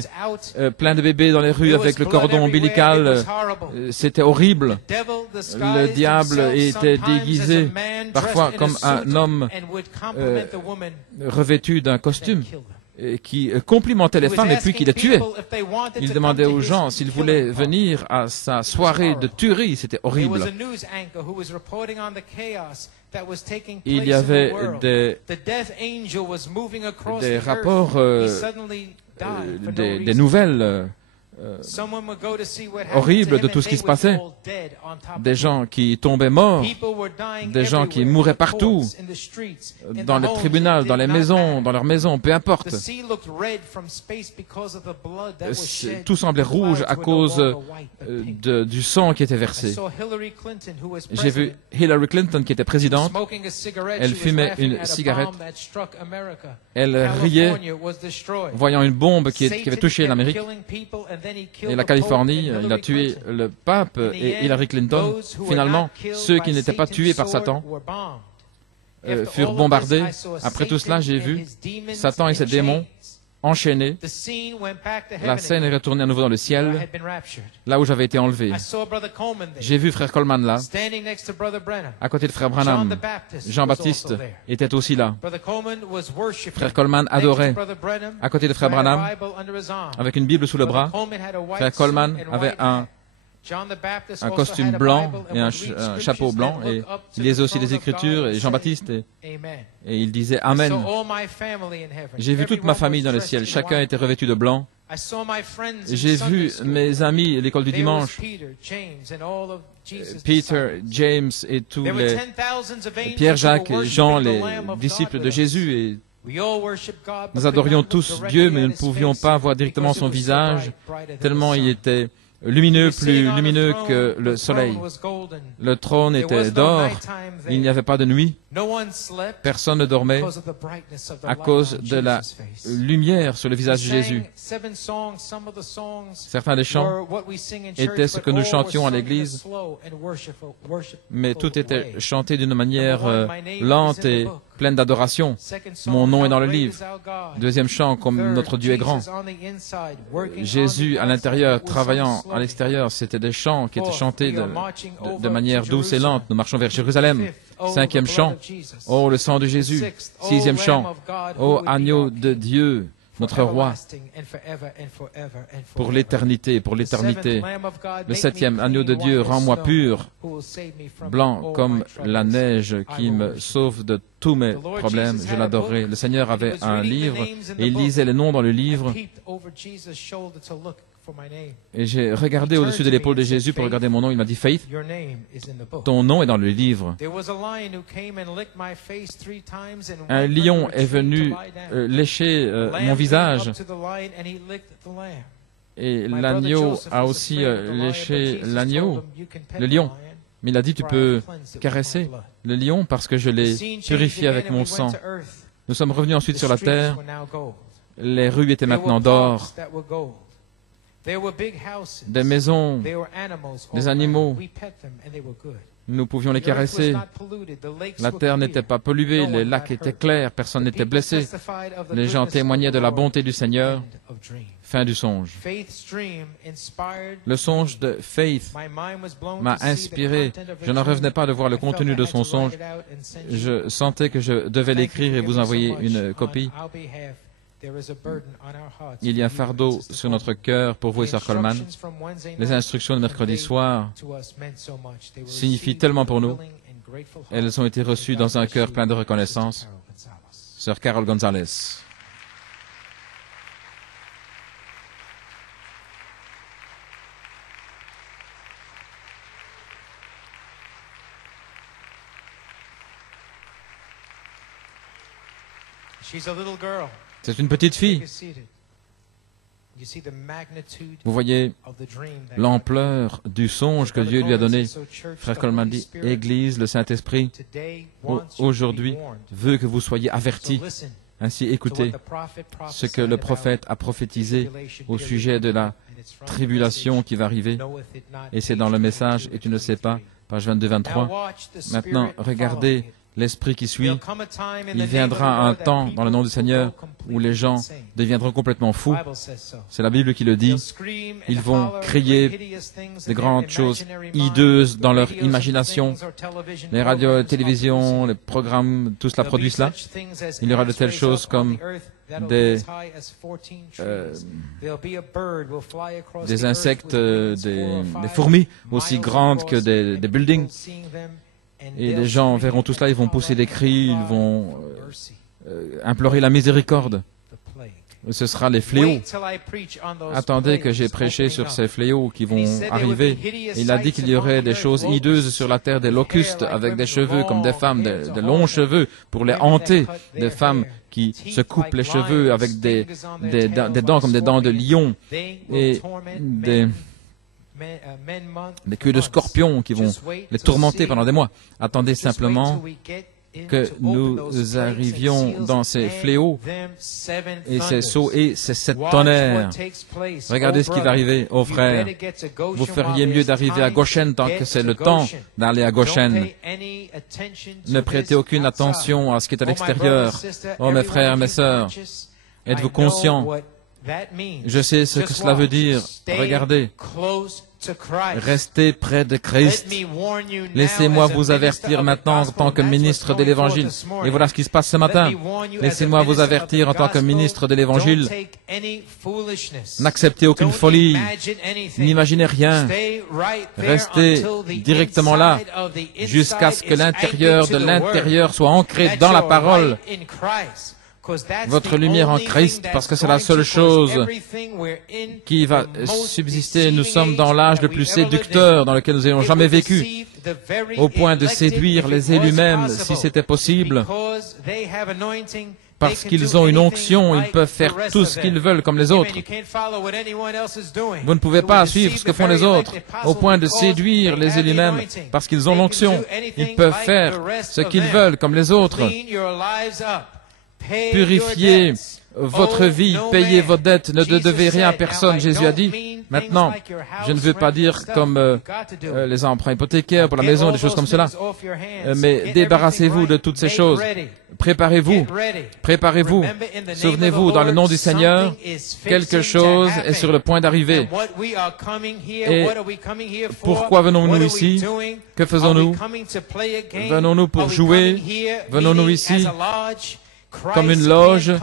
plein de bébés dans les rues avec le cordon ombilical. C'était horrible. Le diable était déguisé parfois comme un homme revêtu d'un costume qui complimentait les femmes et puis qui les tuait. Il demandait aux gens s'ils voulaient venir à sa soirée de tuerie. C'était horrible. Il y avait des rapports, des nouvelles horribles de tout ce qui se passait. Des gens qui tombaient morts, des gens qui mouraient partout, dans les tribunaux, dans les maisons, dans leurs maisons, peu importe. Tout semblait rouge à cause du sang qui était versé. J'ai vu Hillary Clinton qui était présidente. Elle fumait une cigarette. Elle riait, voyant une bombe qui avait touché l'Amérique. Et la Californie, il a tué le pape et Hillary Clinton. Finalement, ceux qui n'étaient pas tués par Satan furent bombardés. Après tout cela, j'ai vu Satan et ses démons enchaînés. La scène est retournée à nouveau dans le ciel, là où j'avais été enlevé. J'ai vu frère Coleman là, à côté de frère Branham. Jean-Baptiste était aussi là. Frère Coleman adorait, à côté de frère Branham, avec une Bible sous le bras. Frère Coleman avait un costume blanc et un chapeau blanc, et il lisait aussi les Écritures, et Jean-Baptiste, et il disait Amen. J'ai vu toute ma famille dans le ciel, chacun était revêtu de blanc. J'ai vu mes amis à l'école du dimanche, Peter, James et tous les Pierre, Jacques et Jean, les disciples de Jésus, et nous adorions tous Dieu, mais nous ne pouvions pas voir directement son visage, tellement il était lumineux, plus lumineux que le soleil. Le trône était d'or, il n'y avait pas de nuit, personne ne dormait à cause de la lumière sur le visage de Jésus. Certains des chants étaient ce que nous chantions à l'église, mais tout était chanté d'une manière lente et pleine d'adoration. Mon nom est dans le livre. Deuxième chant, comme notre Dieu est grand. Jésus à l'intérieur, travaillant à l'extérieur, c'était des chants qui étaient chantés de manière douce et lente. Nous marchons vers Jérusalem. Cinquième chant, oh le sang de Jésus. Sixième chant, oh agneau de Dieu, notre roi, pour l'éternité, pour l'éternité. Le septième, agneau de Dieu, rends-moi pur, blanc comme la neige qui me sauve de tous mes problèmes. Je l'adorerai. Le Seigneur avait un livre et il lisait les noms dans le livre. Et j'ai regardé au-dessus de l'épaule de Jésus pour regarder mon nom. Il m'a dit, Faith, ton nom est dans le livre. Un lion est venu lécher mon visage. Et l'agneau a aussi léché l'agneau, le lion. Mais il a dit, tu peux caresser le lion parce que je l'ai purifié avec mon sang. Nous sommes revenus ensuite sur la terre. Les rues étaient maintenant d'or. Des maisons, des animaux, nous pouvions les caresser. La terre n'était pas polluée, les lacs étaient clairs, personne n'était blessé. Les gens témoignaient de la bonté du Seigneur. Fin du songe. Le songe de Faith m'a inspiré. Je n'en revenais pas de voir le contenu de son songe. Je sentais que je devais l'écrire et vous envoyer une copie. Il y a un fardeau sur notre cœur pour vous et Sœur Coleman. Les instructions de mercredi soir signifient tellement pour nous. Elles ont été reçues dans un cœur plein de reconnaissance. Sœur Carol Gonzalez. C'est une petite fille. Vous voyez l'ampleur du songe que Dieu lui a donné. Frère Coleman dit, Église, le Saint-Esprit, aujourd'hui, veut que vous soyez avertis. Ainsi, écoutez ce que le prophète a prophétisé au sujet de la tribulation qui va arriver. Et c'est dans le message, et tu ne sais pas, page 22-23. Maintenant, regardez l'Esprit qui suit. Il viendra un temps dans le nom du Seigneur où les gens deviendront complètement fous. C'est la Bible qui le dit. Ils vont crier des grandes choses hideuses dans leur imagination. Les radios, les télévisions, les programmes, tout cela produit cela. Il y aura de telles choses comme des insectes, des fourmis aussi grandes que des buildings. Et les gens verront tout cela, ils vont pousser des cris, ils vont implorer la miséricorde. Ce sera les fléaux. Attendez que j'ai prêché sur ces fléaux qui vont arriver. Il a dit qu'il y aurait des choses hideuses sur la terre, des locustes avec des cheveux comme des femmes, de longs cheveux pour les hanter, des femmes qui se coupent les cheveux avec des dents comme des dents de lion et des queues de scorpions qui vont les tourmenter pendant des mois. Attendez simplement que nous arrivions dans ces fléaux et ces sauts et ces 7 tonnerres. Regardez ce qui va arriver, ô frères. Vous feriez mieux d'arriver à Goshen tant que c'est le temps d'aller à Goshen. Ne prêtez aucune attention à ce qui est à l'extérieur. Oh mes frères, mes sœurs, êtes-vous conscients? Je sais ce que cela veut dire. Regardez. Restez près de Christ. Laissez-moi vous avertir maintenant en tant que ministre de l'Évangile. Et voilà ce qui se passe ce matin. Laissez-moi vous avertir en tant que ministre de l'Évangile. N'acceptez aucune folie. N'imaginez rien. Restez directement là jusqu'à ce que l'intérieur de l'intérieur soit ancré dans la parole. Votre lumière en Christ, parce que c'est la seule chose qui va subsister. Nous sommes dans l'âge le plus séducteur dans lequel nous ayons jamais vécu, au point de séduire les élus même, si c'était possible. Parce qu'ils ont une onction, ils peuvent faire tout ce qu'ils veulent comme les autres. Vous ne pouvez pas suivre ce que font les autres, au point de séduire les élus même, parce qu'ils ont l'onction. Ils peuvent faire ce qu'ils veulent comme les autres. Purifiez votre vie, payez vos dettes, ne devez rien à personne. Jésus a dit, maintenant, je ne veux pas dire comme les emprunts hypothécaires pour la maison, des choses comme cela, mais débarrassez-vous de toutes ces choses. Préparez-vous, préparez-vous. Souvenez-vous, dans le nom du Seigneur, quelque chose est sur le point d'arriver. Et pourquoi venons-nous ici? Que faisons-nous? Venons-nous pour jouer? Venons-nous ici comme une loge?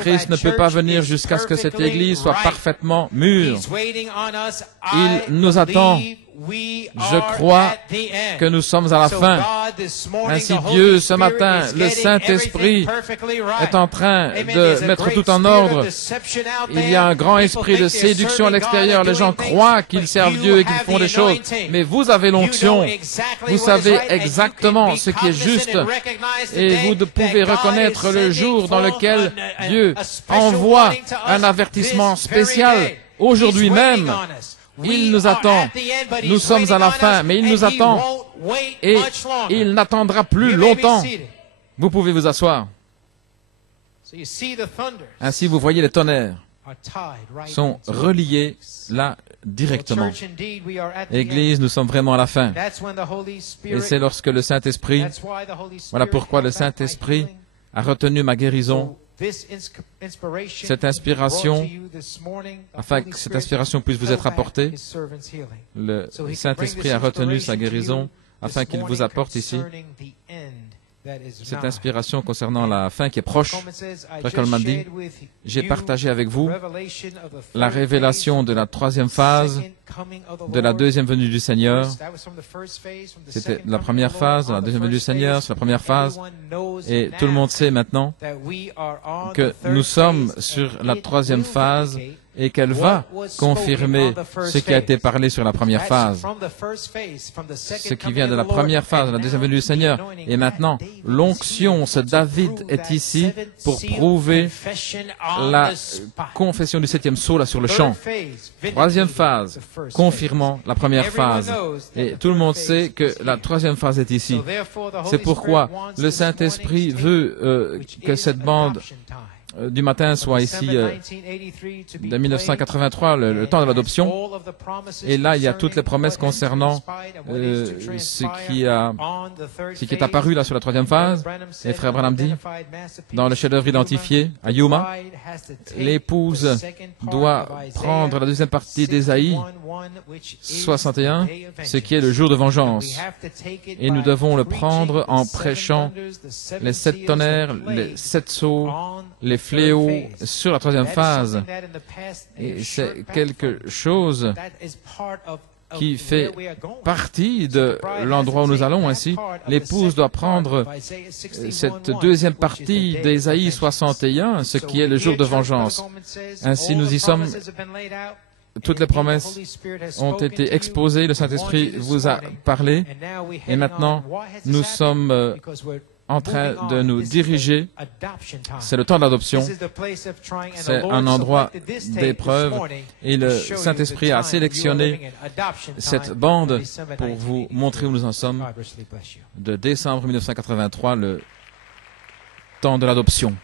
Christ ne peut pas venir jusqu'à ce que cette Église soit parfaitement mûre. Il nous attend. Je crois que nous sommes à la fin. Ainsi Dieu, ce matin, le Saint-Esprit est en train de mettre tout en ordre. Il y a un grand esprit de séduction à l'extérieur. Les gens croient qu'ils servent Dieu et qu'ils font des choses. Mais vous avez l'onction. Vous savez exactement ce qui est juste. Et vous pouvez reconnaître le jour dans lequel Dieu envoie un avertissement spécial. Aujourd'hui même, il nous attend. Nous sommes à la fin, mais il nous attend. Et il n'attendra plus longtemps. Vous pouvez vous asseoir. Ainsi, vous voyez, les tonnerres sont reliés là directement. Église, nous sommes vraiment à la fin. Et c'est lorsque le Saint-Esprit, voilà pourquoi le Saint-Esprit a retenu ma guérison. Cette inspiration, afin que cette inspiration puisse vous être apportée, le Saint-Esprit a retenu sa guérison afin qu'il vous apporte ici cette inspiration concernant la fin qui est proche. Frère Coleman dit, j'ai partagé avec vous la révélation de la 3e phase de la 2e venue du Seigneur. C'était la première phase, de la 2e venue du Seigneur, c'est la première phase. Et tout le monde sait maintenant que nous sommes sur la 3e phase et qu'elle va confirmer ce qui a été parlé sur la première phase. Ce qui vient de la première phase, de la 2e venue du Seigneur. Et maintenant, l'onction, ce David est ici pour prouver la confession du 7e sceau là sur le champ. 3e phase, confirmant la première phase. Et tout le monde sait que la 3e phase est ici. C'est pourquoi le Saint-Esprit veut que cette bande du matin, soit ici de 1983, le temps de l'adoption. Et là, il y a toutes les promesses concernant ce qui est apparu là sur la troisième phase. Et Frère Branham dit, dans le chef-d'œuvre identifié à Yuma, l'épouse doit prendre la deuxième partie d'Ésaïe 61, ce qui est le jour de vengeance. Et nous devons le prendre en prêchant les 7 tonnerres, les 7 sceaux, les fléaux sur la troisième phase. Et c'est quelque chose qui fait partie de l'endroit où nous allons. Ainsi, l'épouse doit prendre cette deuxième partie d'Ésaïe 61, ce qui est le jour de vengeance. Ainsi, nous y sommes. Toutes les promesses ont été exposées, le Saint-Esprit vous a parlé, et maintenant, nous sommes en train de nous diriger. C'est le temps de l'adoption. C'est un endroit d'épreuve, et le Saint-Esprit a sélectionné cette bande pour vous montrer où nous en sommes, de décembre 1983, le temps de l'adoption.